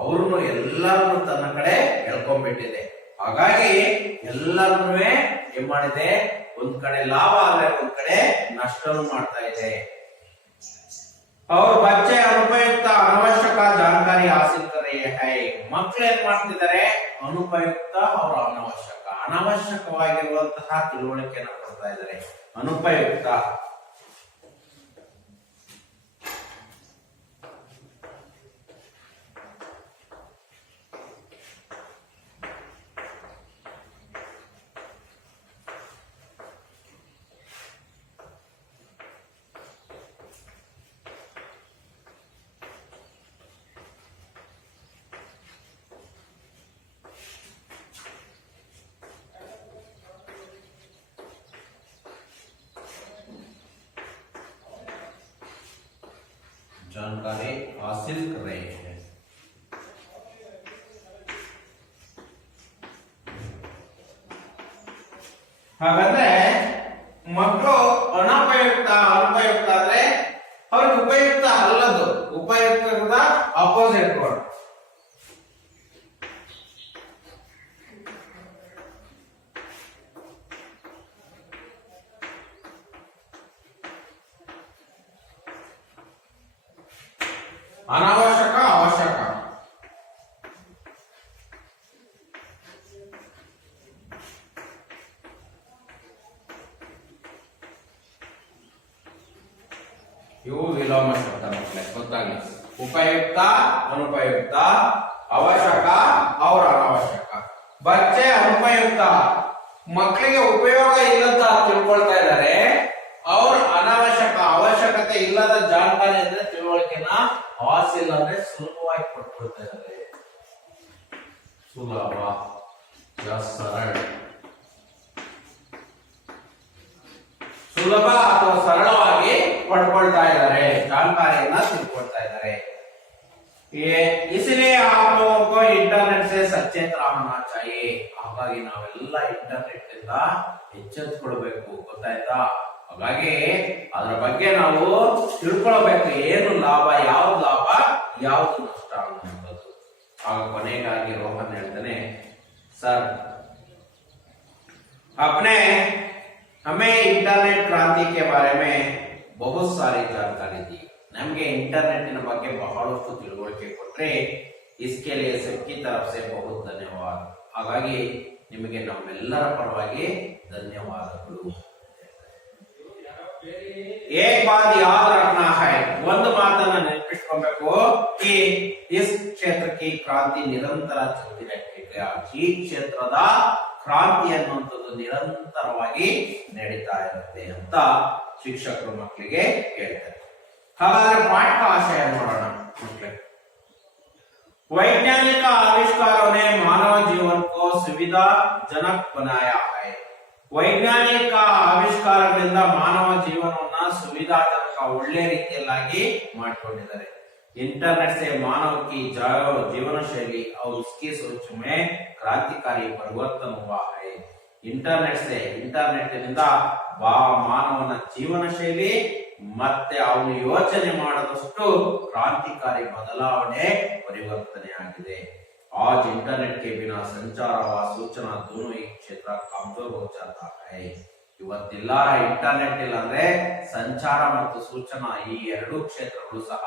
ಅವ್ರನ್ನು ಎಲ್ಲರನ್ನು ತನ್ನ ಕಡೆ ಎಳ್ಕೊಂಡ್ಬಿಟ್ಟಿದೆ. ಹಾಗಾಗಿ ಎಲ್ಲರನ್ನೂ ಏನ್ ಮಾಡಿದೆ, ಒಂದ್ ಕಡೆ ಲಾಭ ಆದ್ರೆ ಒಂದ್ ಕಡೆ ನಷ್ಟವನ್ನು ಮಾಡ್ತಾ ಇದೆ. ಅವ್ರ ಬಚ್ಚೆ ಅನುಪಯುಕ್ತ ಅನವಶ್ಯಕ ಜಾಣಕಾರಿ ಹಾಸಿಲ್ ಕರೆ ಹೈ, ಮಕ್ಳು ಏನ್ ಮಾಡ್ತಿದ್ದಾರೆ, ಅನುಪಯುಕ್ತ ಅವರ ಅನವಶ್ಯಕ, ಅನವಶ್ಯಕವಾಗಿರುವಂತಹ ತಿಳುವಳಿಕೆಯನ್ನು ಕೊಡ್ತಾ ಇದ್ದಾರೆ. ಅನುಪಯುಕ್ತ जानकारी हासिल कर रहे हैं. ಹಾಗಾದ್ರೆ ಮಕ್ಕಳು ಅನುಪಯುಕ್ತ ಆದ್ರೆ ಅವ್ರಿಗೆ ಉಪಯುಕ್ತ ಅಲ್ಲದು, ಉಪಯುಕ್ತದ ಅಪೋಸಿಟ್ ವರ್ಡ್. ಅನಾವಶ್ಯಕ, ಅವಶ್ಯಕ. ಇವು ವಿಲೋಮ ಶಬ್ದ ಮಕ್ಕಳೇ, ಗೊತ್ತಾಗಲಿ. ಉಪಯುಕ್ತ, ಅನುಪಯುಕ್ತ, ಅವಶ್ಯಕ, ಅವ್ರ ಅನಾವಶ್ಯಕ. ಬಚ್ಚೆ ಅನುಪಯುಕ್ತ, ಮಕ್ಕಳಿಗೆ ಉಪಯೋಗ ಇಲ್ಲದ ತಿಳ್ಕೊಳ್ತಾ ಇದ್ದಾರೆ. ಅವ್ರ ಅನಾವಶ್ಯಕ, ಅವಶ್ಯಕತೆ ಇಲ್ಲದ ಜಾಣಕಾರಿ ಅಂದ್ರೆ ತಿಳುವಳಿಕೆನ ಹಾಸಿಲ್ ಅಂದ್ರೆ ಸುಲಭವಾಗಿ ಪಡ್ಕೊಳ್ತಾ ಇದ್ದಾರೆ. ಸುಲಭ, ಸರಳ, ಸುಲಭ ಅಥವಾ ಸರಳವಾಗಿ ಪಡ್ಕೊಳ್ತಾ ಇದ್ದಾರೆ, ಜಾಣಕಾರಿಯನ್ನ ತಿಳ್ಕೊಳ್ತಾ ಇದ್ದಾರೆ. इसलिए आप लोगों को इंटरनेट से सचेत रहना चाहिए. ಹಾಗಾಗಿ ನಾವೆಲ್ಲ ಇಂಟರ್ನೆಟ್ ಇಂದ ಎಚ್ಚೆತ್ತುಕೊಳ್ಬೇಕು, ಗೊತ್ತಾಯ್ತಾ? ಹಾಗಾಗಿ ಅದರ ಬಗ್ಗೆ ನಾವು ತಿಳ್ಕೊಳ್ಬೇಕು, ಏನು ಲಾಭ, ಯಾವ್ದು ಲಾಭ, ಯಾವ್ದು ನಷ್ಟ ಅನ್ನೋದು. ಆಗ ಕೊನೆಗಾಗಿ ರೋಹನ್ ಹೇಳ್ತಾನೆ, ಸರ್ अपने हमें इंटरनेट क्रांति के बारे में बहुत सारी जानकारी दी. ನಮಗೆ ಇಂಟರ್ನೆಟ್ ಬಗ್ಗೆ ಬಹಳಷ್ಟು ತಿಳುವಳಿಕೆ ಕೊಟ್ರೆ, इसके लिए सबकी तरफ से बहुत धन्यवाद. ಹಾಗಾಗಿ ನಿಮಗೆ ನಮ್ಮೆಲ್ಲರ ಪರವಾಗಿ ಧನ್ಯವಾದಗಳು. एक बात याद रखना है, ಒಂದು ಮಾತನ್ನ ನೆನಪಿಟ್ಕೊಬೇಕು, कि इस क्षेत्र की क्रांति निरंतर चलती रहेगा. ಈ ಕ್ಷೇತ್ರದ ಕ್ರಾಂತಿ ಅನ್ನುವಂಥದ್ದು ನಿರಂತರವಾಗಿ ನಡೀತಾ ಇರುತ್ತೆ ಅಂತ ಶಿಕ್ಷಕರು ಮಕ್ಕಳಿಗೆ ಹೇಳ್ತಾರೆ. ಹಾಗಾದ್ರೆ ಪಾಠ ಆಶಯ ನೋಡೋಣ ಮಕ್ಕಳೇ. वैज्ञानिक आविष्कारों ने मानव जीवन को सुविधाजनक बनाया है. ವೈಜ್ಞಾನಿಕ ಆವಿಷ್ಕಾರಗಳಿಂದ ಮಾನವ ಜೀವನವನ್ನ ಸುವಿಧಾಜನಕ, ಒಳ್ಳೆ ರೀತಿಯಲ್ಲಾಗಿ ಮಾಡಿಕೊಂಡಿದ್ದಾರೆ. इंटरनेट से मानव की जीवन शैली और उसकी सोच में क्रांतिकारी परिवर्तन हुआ है. ಇಂಟರ್ನೆಟ್ ನಿಂದ ಮಾನವನ ಜೀವನ ಶೈಲಿ ಮತ್ತೆ ಅವನು ಯೋಚನೆ ಮಾಡದಷ್ಟು ಕ್ರಾಂತಿಕಾರಿ ಬದಲಾವಣೆ, ಪರಿವರ್ತನೆ ಆಗಿದೆ. आज इंटरनेट के बिना संचार व सूचना दोनों ही क्षेत्र कमजोर हो जाता है. ಇವತ್ತೆಲ್ಲ ಇಂಟರ್ನೆಟ್ ಇಲ್ಲ ಅಂದ್ರೆ ಸಂಚಾರ ಮತ್ತು ಸೂಚನಾ ಈ ಎರಡು ಕ್ಷೇತ್ರಗಳು ಸಹ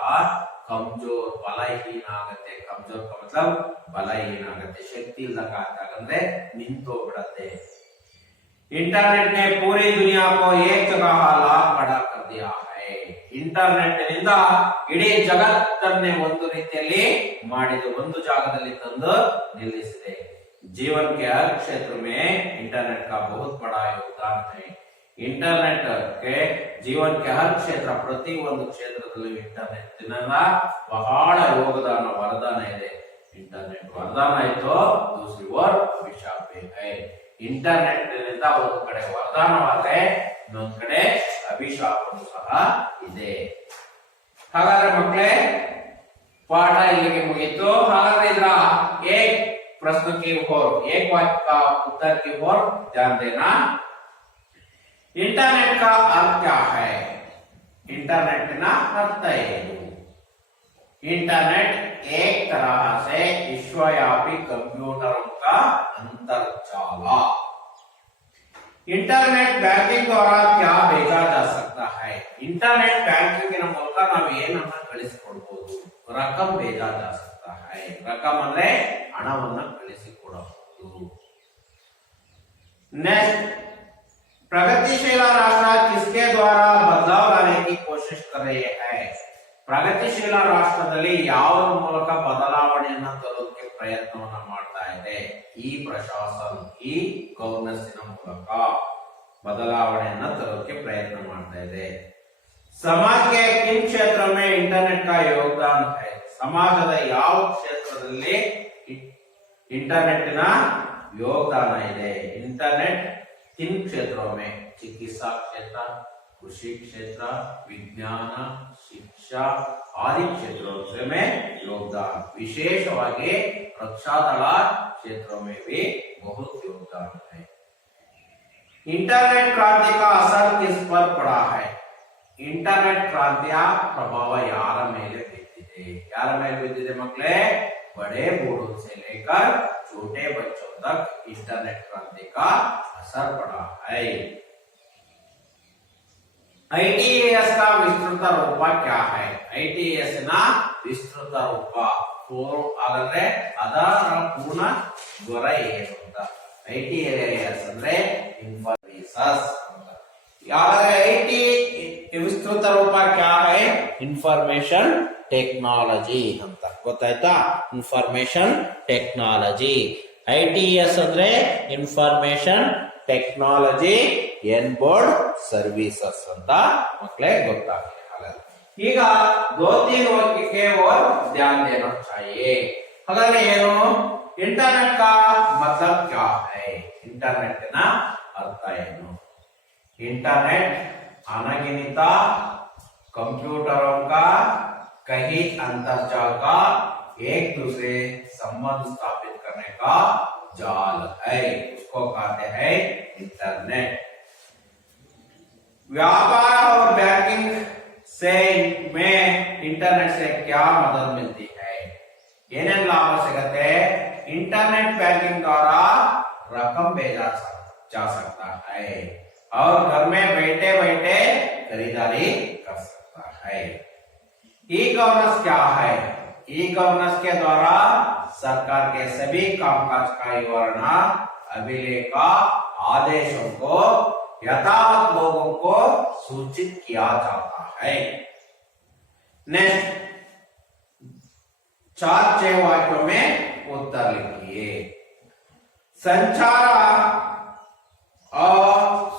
ಕಮಜೋರ್, ಬಲಹೀನ ಆಗತ್ತೆ. ಕಮಜೋರ್ का मतलब ಬಲಹೀನ ಆಗತ್ತೆ, ಶಕ್ತಿ ಇಲ್ಲದ ಅಂದ್ರೆ ನಿಂತೋಗ್ಬಿಡತ್ತೆ. इंटरनेट ने पूरी दुनिया को एक जगह ला खड़ा कर दिया है. ಇಂಟರ್ನೆಟ್ ನಿಂದ ಇಡೀ ಜಗತ್ತನ್ನೇ ಒಂದು ರೀತಿಯಲ್ಲಿ ಮಾಡಿದೆ, ಒಂದು ಜಾಗದಲ್ಲಿ ತಂದು ನಿಲ್ಲಿಸಿದೆ. जीवन के हर क्षेत्र में इंटरनेट का बहुत बड़ा योगदान है. इंटरनेट के जीवन के हर क्षेत्र, ಪ್ರತಿ ಒಂದು ಕ್ಷೇತ್ರದಲ್ಲೂ ಇಂಟರ್ನೆಟ್ ಬಹಳ ಯೋಗದಾನ, ವರದಾನ ಇದೆ. ಇಂಟರ್ನೆಟ್ ವರದಾನ ಆಯ್ತು, दूसरी ओर अभिशाप भी है. ಇಂಟರ್ನೆಟ್ ನಿಂದ ಒಂದು ಕಡೆ ವರದಾನವಾದ್ರೆ ಇನ್ನೊಂದು ಕಡೆ ಅಭಿಶಾಪನೂ ಸಹ ಇದೆ. ಹಾಗಾದ್ರೆ ಮಕ್ಕಳೇ, ಪಾಠ ಇಲ್ಲಿಗೆ ಮುಗಿತು. ಹಾಗಾದ್ರೆ ಇದರ एक प्रश्न की ओर, एक वाक्य का उत्तर की ओर ध्यान देना. इंटरनेट का अर्थ क्या है? इंटरनेट ना अर्थ है इंटरनेट एक तरह से विश्वव्यापी कंप्यूटरों का अंतर्जाल। इंटरनेट बैंकिंग द्वारा क्या भेजा जा सकता है? इंटरनेट बैंकिंग ಮೂಲಕ ನಾವು ಏನನ್ನ ಕಳಿಸಿಕೊಡಬಹುದು? ರಕಂ भेजा जा सकता है। ರಕಂ ಅಂದ್ರೆ ಹಣವನ್ನ ಕಳಿಸಿಕೊಡಬಹುದು। नेक्स्ट, प्रगतिशील राष्ट्र किसके द्वारा बदलाव लाने की कोशिश कर रहे हैं? ಪ್ರಗತಿಶೀಲ ರಾಷ್ಟ್ರದಲ್ಲಿ ಯಾವ ಮೂಲಕ ಬದಲಾವಣೆಯನ್ನು ತರೋದಕ್ಕೆ ಪ್ರಯತ್ನವನ್ನ ಮಾಡ್ತಾ ಇದೆ? ಈ ಪ್ರಶಾಸನ, ಈ ಗವರ್ನೆನ್ಸ್ನ ಮೂಲಕ ಬದಲಾವಣೆಯನ್ನ ತರೋದಕ್ಕೆ ಪ್ರಯತ್ನ ಮಾಡ್ತಾ ಇದೆ। समाज के किन क्षेत्रों में इंटरनेट का योगदान है? ಸಮಾಜದ ಯಾವ ಕ್ಷೇತ್ರದಲ್ಲಿ ಇಂಟರ್ನೆಟ್ ನ योगदान ಇದೆ? इंटरनेट किन क्षेत्रों में? चिकित्सा क्षेत्र, कृषि क्षेत्र, विज्ञान, शिक्षा आदि क्षेत्रों में योगदान। विशेषವಾಗಿ रक्षा दल क्षेत्रों में भी बहुत योगदान है। इंटरनेट क्रांति का असर किस पर पड़ा है? इंटरनेट क्रांतिಯ प्रभाव यार ಮೇಲೆ ಬಿದ್ದಿದೆ? यार ಮೇಲೆ ಬಿದ್ದಿದೆ ಮಕ್ಕಳೇ? बड़े बूढ़ों से लेकर छोटे बच्चों तक इंटरनेट क्रांति का असर पड़ा है। ITAS का विस्तृत रूप क्या है? ITAS ना विस्तृत रूप ಹಾಗಾದ್ರೆ ಅದರ ಪೂರ್ಣ ಜ್ವರ ಏನು ಅಂತ? ITAS ಅಂದ್ರೆ ಇನ್ಫಾರ್ಮೇಶನ್ಸ್ ಅಂತ। ಯಾದ್ರೆ ಐಟಿ ವಿಸ್ತೃತ ರೂಪ क्या है? ಇನ್ಫಾರ್ಮೇಶನ್ ಟೆಕ್ನಾಲಜಿ ಅಂತ ಗೊತ್ತಾಯ್ತಾ? Information technology. ITS ಅಂದ್ರೆ information technology N board services ಅಂತ ಮಕ್ಕಳೇ ಗೊತ್ತಾಗಿದೆ। ಈಗ दो तीन वाक्य के और ध्यान देना चाहिए। ಹಾಗಾದ್ರೆ ಏನು? इंटरनेट का मतलब क्या है? इंटरनेट ना अर्थ ಏನು? इंटरनेट अनगिनत कंप्यूटरों का कई अंतरजाल का एक दूसरे संबंध स्थापित करने का जाल है, उसको कहते हैं इंटरनेट। व्यापार और बैंकिंग से में इंटरनेट से क्या मदद मिलती है? ಏನೇನ್ ಲಾಭ ಸಿಗುತ್ತೆ? इंटरनेट बैंकिंग द्वारा रकम भेजा जा सकता है और घर में बैठे बैठे खरीदारी कर सकता है। ई गवर्नेंस क्या है? ई गवर्नेंस के द्वारा सरकार के सभी कामकाज का विवरण, अभिलेख, आदेशों को यथावत लोगों को सूचित किया जाता है। नेक्स्ट, 4-6 वाक्यों में उत्तर लिखिए। संचार और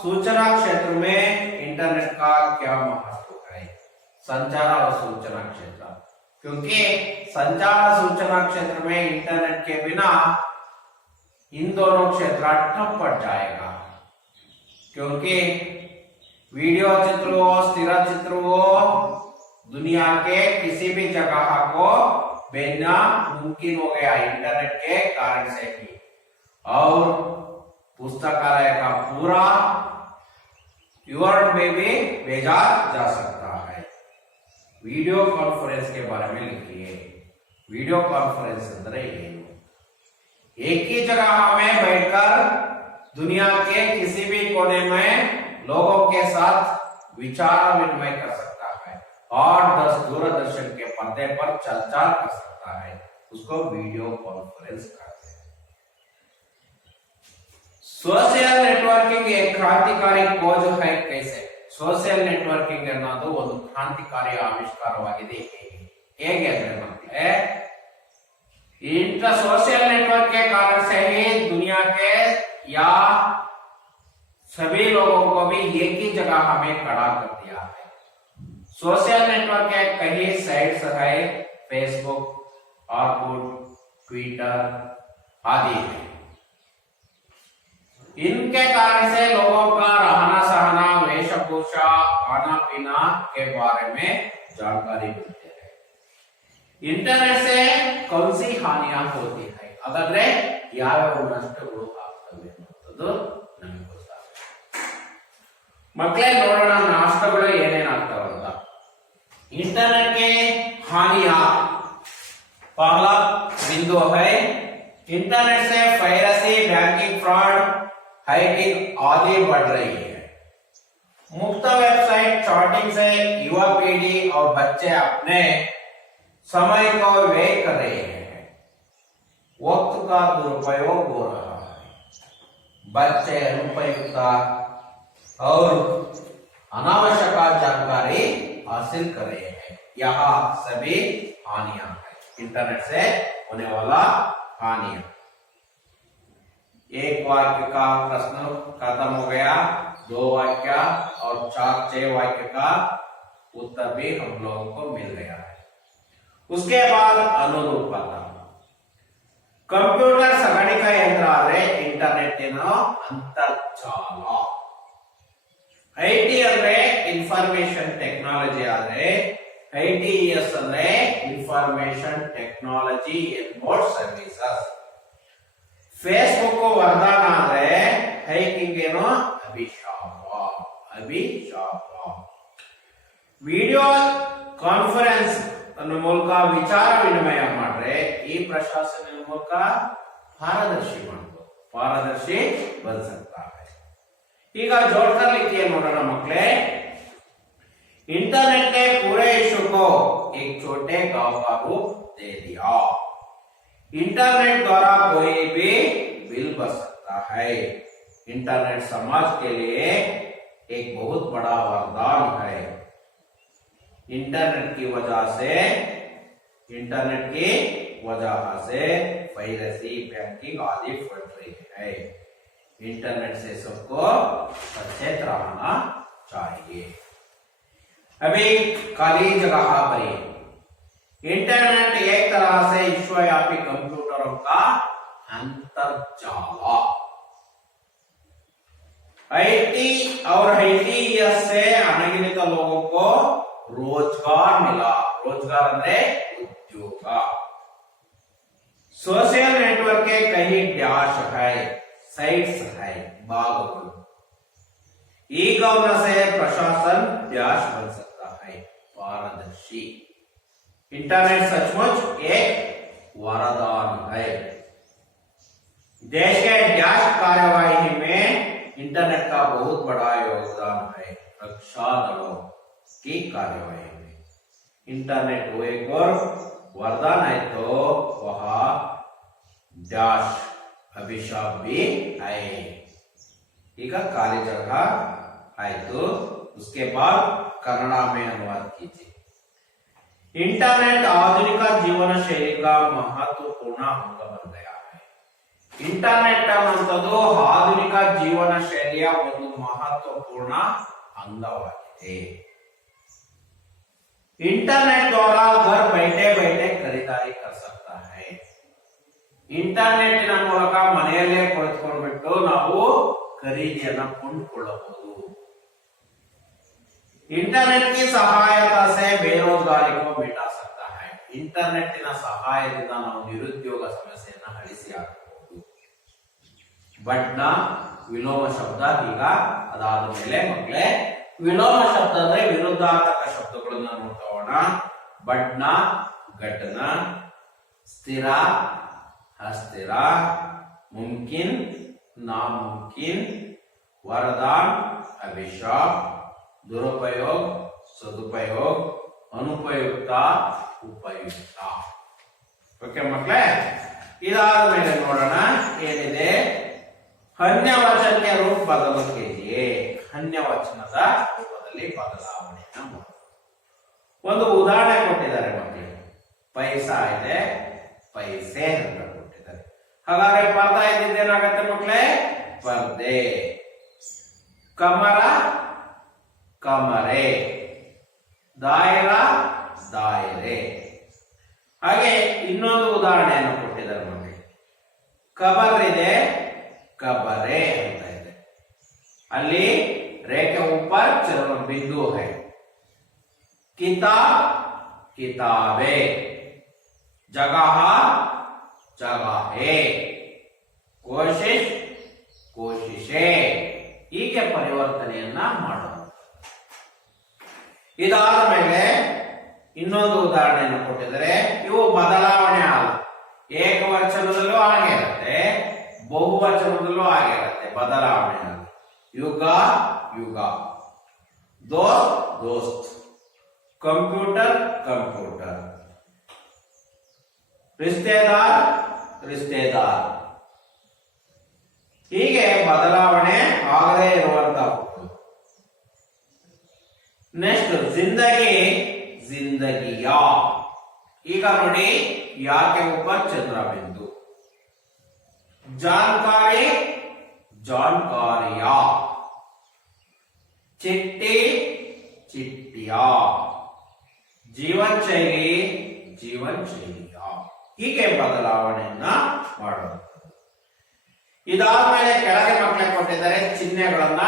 सूचना क्षेत्र में इंटरनेट का क्या महत्व है? संचार और सूचना क्षेत्र, क्योंकि संचार सूचना क्षेत्र में इंटरनेट के बिना इन दोनों क्षेत्र ठप पड़ जाएगा, क्योंकि वीडियो चित्रों, स्थिर चित्रों दुनिया के किसी भी जगह को भेजना मुमकिन हो गया इंटरनेट के कारण से ही। और पुस्तकालय का पूरा विवरण में भी भेजा जा सकता है। वीडियो कॉन्फ्रेंस के बारे में लिखिए। वीडियो कॉन्फ्रेंस अंदर एक ही जगह में बैठकर दुनिया के किसी भी कोने में लोगों के साथ विचार विनिमय कर सकता है और दूरदर्शन के पर्दे पर चर्चा कर सकता है, उसको वीडियो कॉन्फ्रेंस कहते हैं। सोशल नेटवर्किंग एक क्रांतिकारी खोज है। कैसे? सोशल नेटवर्किंग ಅನ್ನೋದು ಒಂದು ಕ್ರಾಂತಿಕಾರಿ ಆವಿಷ್ಕಾರವಾಗಿದೆ। ಹೇಗೆ ಅಂದ್ರೆ सोशल नेटवर्क के कारण से ही दुनिया के या सभी लोगों को भी एक ही जगह हमें खड़ा कर दिया है। सोशल नेटवर्क के कई साइट्स है, फेसबुक, ऑर्कुट, ट्विटर आदि है। इनके कारण से लोगों का रहना सहना, वेशभूषा, खाना पीना के बारे में जानकारी मिलती है। इंटरनेट से कौन सी हानियां होती है? ಹಾಗಾದ್ರೆ ಯಾವ್ಯಾವ ನಷ್ಟಗಳು ಆಗ್ತವೆ ಅನ್ನೋದು ನಮಗೆ ಗೊತ್ತಾಗುತ್ತೆ। ಮಕ್ಕಳೇ ನೋಡೋಣ ನಷ್ಟಗಳು ಏನೇನಾಗ್ತವೆ ಅಂತ. इंटरनेट के हानियां, पहला बिंदु है इंटरनेट से पायरेसी, बैंकिंग फ्रॉड, हैकिंग आदि बढ़ रही है। मुफ्त वेबसाइट चैटिंग से युवा पीढ़ी और बच्चे अपने समय को व्यय कर रहे हैं, वक्त का दुरुपयोग हो रहा है। बच्चे अनुपयुक्त और अनावश्यक जानकारी हासिल कर रहे हैं। यह सभी हानियां हैं, इंटरनेट से होने वाला हानियां। एक वाक्य का प्रश्न खत्म हो गया, 2 वाक्य और 4-6 वाक्य का उत्तर भी हम लोगों को मिल गया है। उसके बाद अनुरूपता, कंप्यूटर सगणिक यंत्र आದ್ರೆ ಇಂಟರ್ನೆಟ್ಟಿನ ಅಂತರ್ಜಾಲ, ಐಟಿ ಅಂದ್ರೆ ಇನ್ಫಾರ್ಮೇಶನ್ ಟೆಕ್ನಾಲಜಿ ಆದ್ರೆ ಐಟಿಇಎಸ್ ಅಂದ್ರೆ ಇನ್ಫಾರ್ಮೇಶನ್ ಟೆಕ್ನಾಲಜಿ ಎಂಬೋರ್ಡ್ ಸರ್ವಿಸಸ್, ಫೇಸ್ಬುಕ್ ವರದಾನ ಆದ್ರೆ ಹೈಕಿಂಗ್ ಏನೋ ಅಭಿಶಾಪ. ವಿಡಿಯೋ ಕಾನ್ಫರೆನ್ಸ್ ಅನ್ನ ಮೂಲಕ ವಿಚಾರ ವಿನಿಮಯ ಮಾಡ್ರೆ ಈ ಪ್ರಶಾಸನ ಮೂಲಕ ಪಾರದರ್ಶಿ बन सकता है। ಈಗ जोड़कर लिखिए ನೋಡೋಣ ಮಕ್ಕಳೇ। इंटरनेट ने पूरे विश्व को एक छोटे गांव का रूप दे दिया। इंटरनेट द्वारा कोई भी बिल भर सकता है। इंटरनेट समाज के लिए एक बहुत बड़ा वरदान है। इंटरनेट की वजह से पायरेसी, बैंकिंग आदि बढ़ रही है। इंटरनेट से सबको सचेत रहना चाहिए। अभी खाली जगह भरिए। इंटरनेट एक तरह से विश्वव्यापी कंप्यूटरों का अंतर्जाल। आईटी और आईटीएस से अनगिनत लोगों को रोजगार मिला। रोजगार ಅಂದ್ರೆ उद्योग। सोशल नेटवर्क के कई डैश है, साइट्स है, भागों। ई गवर्नेंस से प्रशासन डैश बन सकता है, पारदर्शी। इंटरनेट सचमुच एक वरदान है। देश के डैश कार्यवाही में इंटरनेट का बहुत बड़ा योगदान है। रक्षा दलों की कार्यवाही में इंटरनेट वो एक और वरदान है, तो वह डैश अभिशाप भी है। ಈಗ ಖಾಲಿ जगह आयतो, उसके बाद कन्नड़ में अनुवाद कीजिए। इंटरनेट आधुनिक जीवन शैली का महत्वपूर्ण अंग बन गया है। इंटरनेट ಅನ್ನುವಂಥದ್ದು ಆಧುನಿಕ ಜೀವನ ಶೈಲಿಯ ಒಂದು ಮಹತ್ವಪೂರ್ಣ ಅಂಗವಾಗಿದೆ। इंटरनेट द्वारा घर बैठे बैठे खरीदारी कर सकता है। ಇಂಟರ್ನೆಟ್ ಮೂಲಕ ಮನೆಯಲ್ಲೇ ಕುಳಿತುಕೊಂಡು ನಾವು ಖರೀದಿಯನ್ನು ಕೊಂಡುಕೊಳ್ಳಬಹುದು। इंटरनेट की सहायता से बेरोजगारी को मिटा सकता है। ಇಂಟರ್ನೆಟ್ಟಿನ ಸಹಾಯದಿಂದ ನಾವು ನಿರುದ್ಯೋಗ ಸಮಸ್ಯೆಯನ್ನು ಅಳಿಸಿ ಹಾಕಬಹುದು। ಬಡ್ನ ವಿಲೋಮ ಶಬ್ದ ಈಗ ಅದಾದ ಮೇಲೆ ಮಕ್ಕಳೇ ವಿಲೋಮ ಶಬ್ದ ಅಂದ್ರೆ ವಿರುದ್ಧಾರ್ಥಕ ಶಬ್ದಗಳನ್ನ ನೋಡ್ಕೋಣ। ಬಡ್ನ ಘಟನ, ಸ್ಥಿರ अस्थिर, मुमकिन नामुमकिन, वरदान अभिशाप, दुरुपयोग सदुपयोग, अनुपयुक्त उपयुक्त। ओके मಕ್ಕಳೇ, ಇದಾದ ಮೇಲೆ ನೋಡೋಣ ಏನಿದೆ। ಅನ್ಯವಚನ के रूप बदल कीजिए। ಅನ್ಯವಚನದ ರೂಪದಲ್ಲಿ ಬದಲಾವಣೆಯನ್ನು ಮಾಡಿ। ಒಂದು ಉದಾಹರಣೆ ಕೊಟ್ಟಿದ್ದಾರೆ ಮಕ್ಕಳೇ, ಪೈಸಾ ಇದೆ, पैसे ಅಂತ ಕೊಟ್ಟಿದ್ದಾರೆ। ಹಾಗಾದ್ರೆ ಪರ್ದಾ ಇದ್ದೇನಾಗುತ್ತೆ ಮಕ್ಕಳೇ? ಪರ್ದೆ। ಕಮರ ಕಮರೆ, ದಾಯರ ದಾಯರೆ। ಹಾಗೆ ಇನ್ನೊಂದು ಉದಾಹರಣೆಯನ್ನು ಕೊಟ್ಟಿದ್ದಾರೆ ಮಕ್ಕಳೇ, ಕಬರ್ ಇದೆ, ಕಬರೆ ಅಂತ ಇದೆ। ಅಲ್ಲಿ ರೇಖೆ ऊपर चरण बिंदु है। किताब किताबे, जगह जगह है, कोशिश कोशिशें। ಹೀಗೆ ಪರಿವರ್ತನೆಯನ್ನ ಮಾಡೋದು. ಇದಾದ ಮೇಲೆ ಇನ್ನೊಂದು ಉದಾಹರಣೆಯನ್ನು ಕೊಟ್ಟಿದ್ದಾರೆ. ಇವು ಬದಲಾವಣೆ ಅಲ್ಲ, ಏಕವಚನದಲ್ಲೂ ಹಾಗೆ ಇರುತ್ತೆ, ಬಹುವಚನದಲ್ಲೂ ಹಾಗೆ ಇರುತ್ತೆ. ಬದಲಾವಣೆ ಅಲ್ಲ. ಯುಗ ಯುಗ, ದೋಸ್ತ್ ದೋಸ್ತ್, ಕಂಪ್ಯೂಟರ್ ಕಂಪ್ಯೂಟರ್, रिश्तेदार रिश्तेदार. ಹೀಗೆ ಬದಲಾವಣೆ ಆಗದೇ ಇರುವಂತಹ. ನೆಕ್ಸ್ಟ್ ಜಿಂದಗಿ ಜಿಂದಗಿಯ. ಈಗ ನೋಡಿ ಯಾಕೆ ಒಬ್ಬ ಚಂದ್ರಬಿಂದು. ಜಾನ್ಕಾರಿ ಜಾನ್ಕಾರಿಯ, ಚಿಟ್ಟಿ ಚಿಟ್ಟಿಯ, ಜೀವನ್ ಶೈಲಿ ಜೀವನ್ ಶೈಲಿಯ. ಹೀಗೆ ಬದಲಾವಣೆಯನ್ನ ಮಾಡೋದು. ಇದಾದ್ಮೇಲೆ ಕೆಳಗೆ ಮಕ್ಕಳಿಗೆ ಕೊಟ್ಟಿದ್ದಾರೆ ಚಿಹ್ನೆಗಳನ್ನ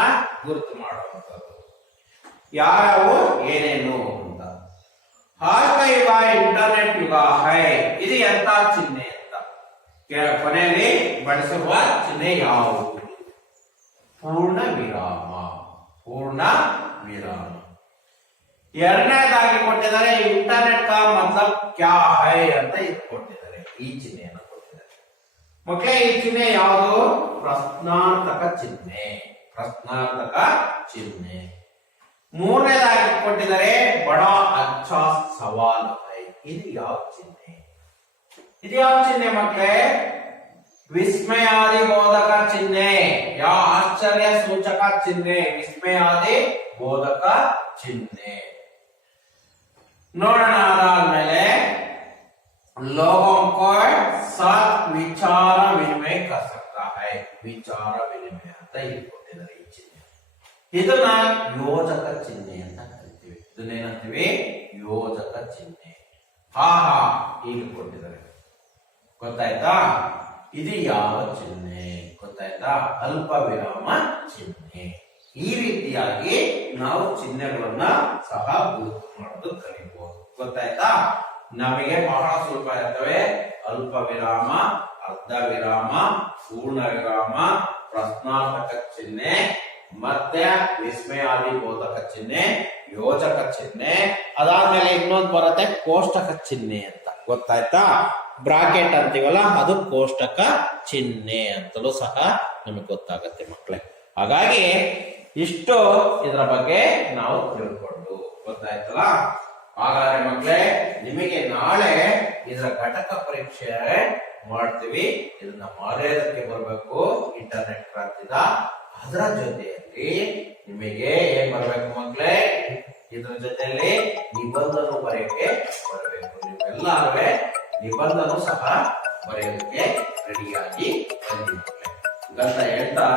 ಗುರುತು ಮಾಡುವಂಥದ್ದು. ಯಾವ್ಯಾವು ಏನೇನು ಅಂತ. ಆಜ್ ಯುಗ ಇಂಟರ್ನೆಟ್ ಯುಗ ಹೈ. ಇದು ಎಂತ ಚಿಹ್ನೆ ಅಂತ ಕೊನೆಯಲ್ಲಿ ಬಳಸುವ ಚಿಹ್ನೆ ಯಾವುದು? ಪೂರ್ಣ ವಿರಾಮ. ಪೂರ್ಣ ವಿರಾಮ. ಎರಡನೇದಾಗಿ ಕೊಟ್ಟಿದ್ದಾರೆ ಇಂಟರ್ನೆಟ್ ಕಾ ಮತ್ಲಬ್ ಕ್ಯಾ ಹೈ ಅಂತ ಇದು ಕೊಟ್ಟಿದ್ದಾರೆ. ಈ ಚಿಹ್ನೆಯನ್ನು ಕೊಟ್ಟಿದ್ದಾರೆ ಮಕ್ಕಳೇ. ಈ ಚಿಹ್ನೆ ಯಾವುದು? ಪ್ರಶ್ನಾರ್ಥಕ ಚಿಹ್ನೆ. ಪ್ರಶ್ನಾರ್ಥಕ ಚಿಹ್ನೆ. ಮೂರನೇದಾಗಿ ಕೊಟ್ಟಿದ್ದಾರೆ ಬಡಾ ಅಚ್ಚಾ ಸವಾಲ್ ಹೈ. ಇದು ಯಾವ ಚಿಹ್ನೆ? ಇದು ಯಾವ ಚಿಹ್ನೆ ಮಕ್ಕಳೇ? ವಿಸ್ಮಯಾದಿ ಬೋಧಕ ಚಿಹ್ನೆ. ಯಾವ ಆಶ್ಚರ್ಯ ಸೂಚಕ ಚಿಹ್ನೆ? ವಿಸ್ಮಯಾದಿ ಬೋಧಕ ಚಿಹ್ನೆ. ನೋಡೋಣ. ಅದಾದ್ಮೇಲೆ लोगों को साथ विचार विनिमय कर सकता है. ವಿಚಾರ ವಿನಿಮಯ ಅಂತ ಇಲ್ಲಿ ಕೊಟ್ಟಿದ್ದಾರೆ ಈ ಚಿಹ್ನೆ. ಇದನ್ನ ಯೋಜಕ ಚಿಹ್ನೆ ಅಂತ ಕರಿತೀವಿ. ಇದನ್ನೇನಂತೀವಿ? ಯೋಜಕ ಚಿಹ್ನೆ. ಹಾ ಹೀಗೆ ಕೊಟ್ಟಿದ್ದಾರೆ. ಗೊತ್ತಾಯ್ತಾ? ಇದು ಯಾವ ಚಿಹ್ನೆ ಗೊತ್ತಾಯ್ತಾ? ಅಲ್ಪ ವಿರಾಮ ಚಿಹ್ನೆ. ಈ ರೀತಿಯಾಗಿ ನಾವು ಚಿಹ್ನೆಗಳನ್ನ ಸಹ ಗುರುತು ಮಾಡೋದು ಕಲಿಬಹುದು. ಗೊತ್ತಾಯ್ತಾ? ನಮಗೆ ಬಹಳ ಸುಲಭ ಇರ್ತವೆ. ಅಲ್ಪ ವಿರಾಮ, ಅರ್ಧ ವಿರಾಮ, ಪೂರ್ಣ ವಿರಾಮ, ಪ್ರಶ್ನಾರ್ಥಕ ಚಿಹ್ನೆ, ಮತ್ತೆ ವಿಸ್ಮಯಾದಿ ಬೋಧಕ ಚಿಹ್ನೆ, ಯೋಜಕ ಚಿಹ್ನೆ. ಅದಾದ್ಮೇಲೆ ಇನ್ನೊಂದು ಬರುತ್ತೆ ಕೋಷ್ಟಕ ಚಿಹ್ನೆ ಅಂತ. ಗೊತ್ತಾಯ್ತಾ? ಬ್ರಾಕೆಟ್ ಅಂತೀವಲ್ಲ, ಅದು ಕೋಷ್ಟಕ ಚಿಹ್ನೆ ಅಂತಲೂ ಸಹ ನಮಗೆ ಗೊತ್ತಾಗತ್ತೆ ಮಕ್ಕಳೇ. ಹಾಗಾಗಿ ಇಷ್ಟು ಇದರ ಬಗ್ಗೆ ನಾವು ತಿಳ್ಕೊಂಡು. ಗೊತ್ತಾಯ್ತಲ್ಲ? ಹಾಗಾದ್ರೆ ಮಕ್ಕಳೇ, ನಿಮಗೆ ನಾಳೆ ಇದರ ಘಟಕ ಪರೀಕ್ಷೆ ಮಾಡ್ತೀವಿ. ಇದನ್ನ ಮಾಡೋದಕ್ಕೆ ಬರಬೇಕು ಇಂಟರ್ನೆಟ್ ಕ್ರಾಂತಿದ. ಅದರ ಜೊತೆಯಲ್ಲಿ ನಿಮಗೆ ಏನ್ ಬರ್ಬೇಕು ಮಕ್ಕಳೇ? ಇದರ ಜೊತೆಯಲ್ಲಿ ನಿಬಂಧನ ಬರೆಯಕ್ಕೆ ಬರಬೇಕು. ನೀವೆಲ್ಲರೂ ನಿಬಂಧನ ಸಹ ಬರೆಯೋದಕ್ಕೆ ರೆಡಿಯಾಗಿ ಬಂದಿದ್ದೀವಿ ಅಂತ ಹೇಳ್ತಾ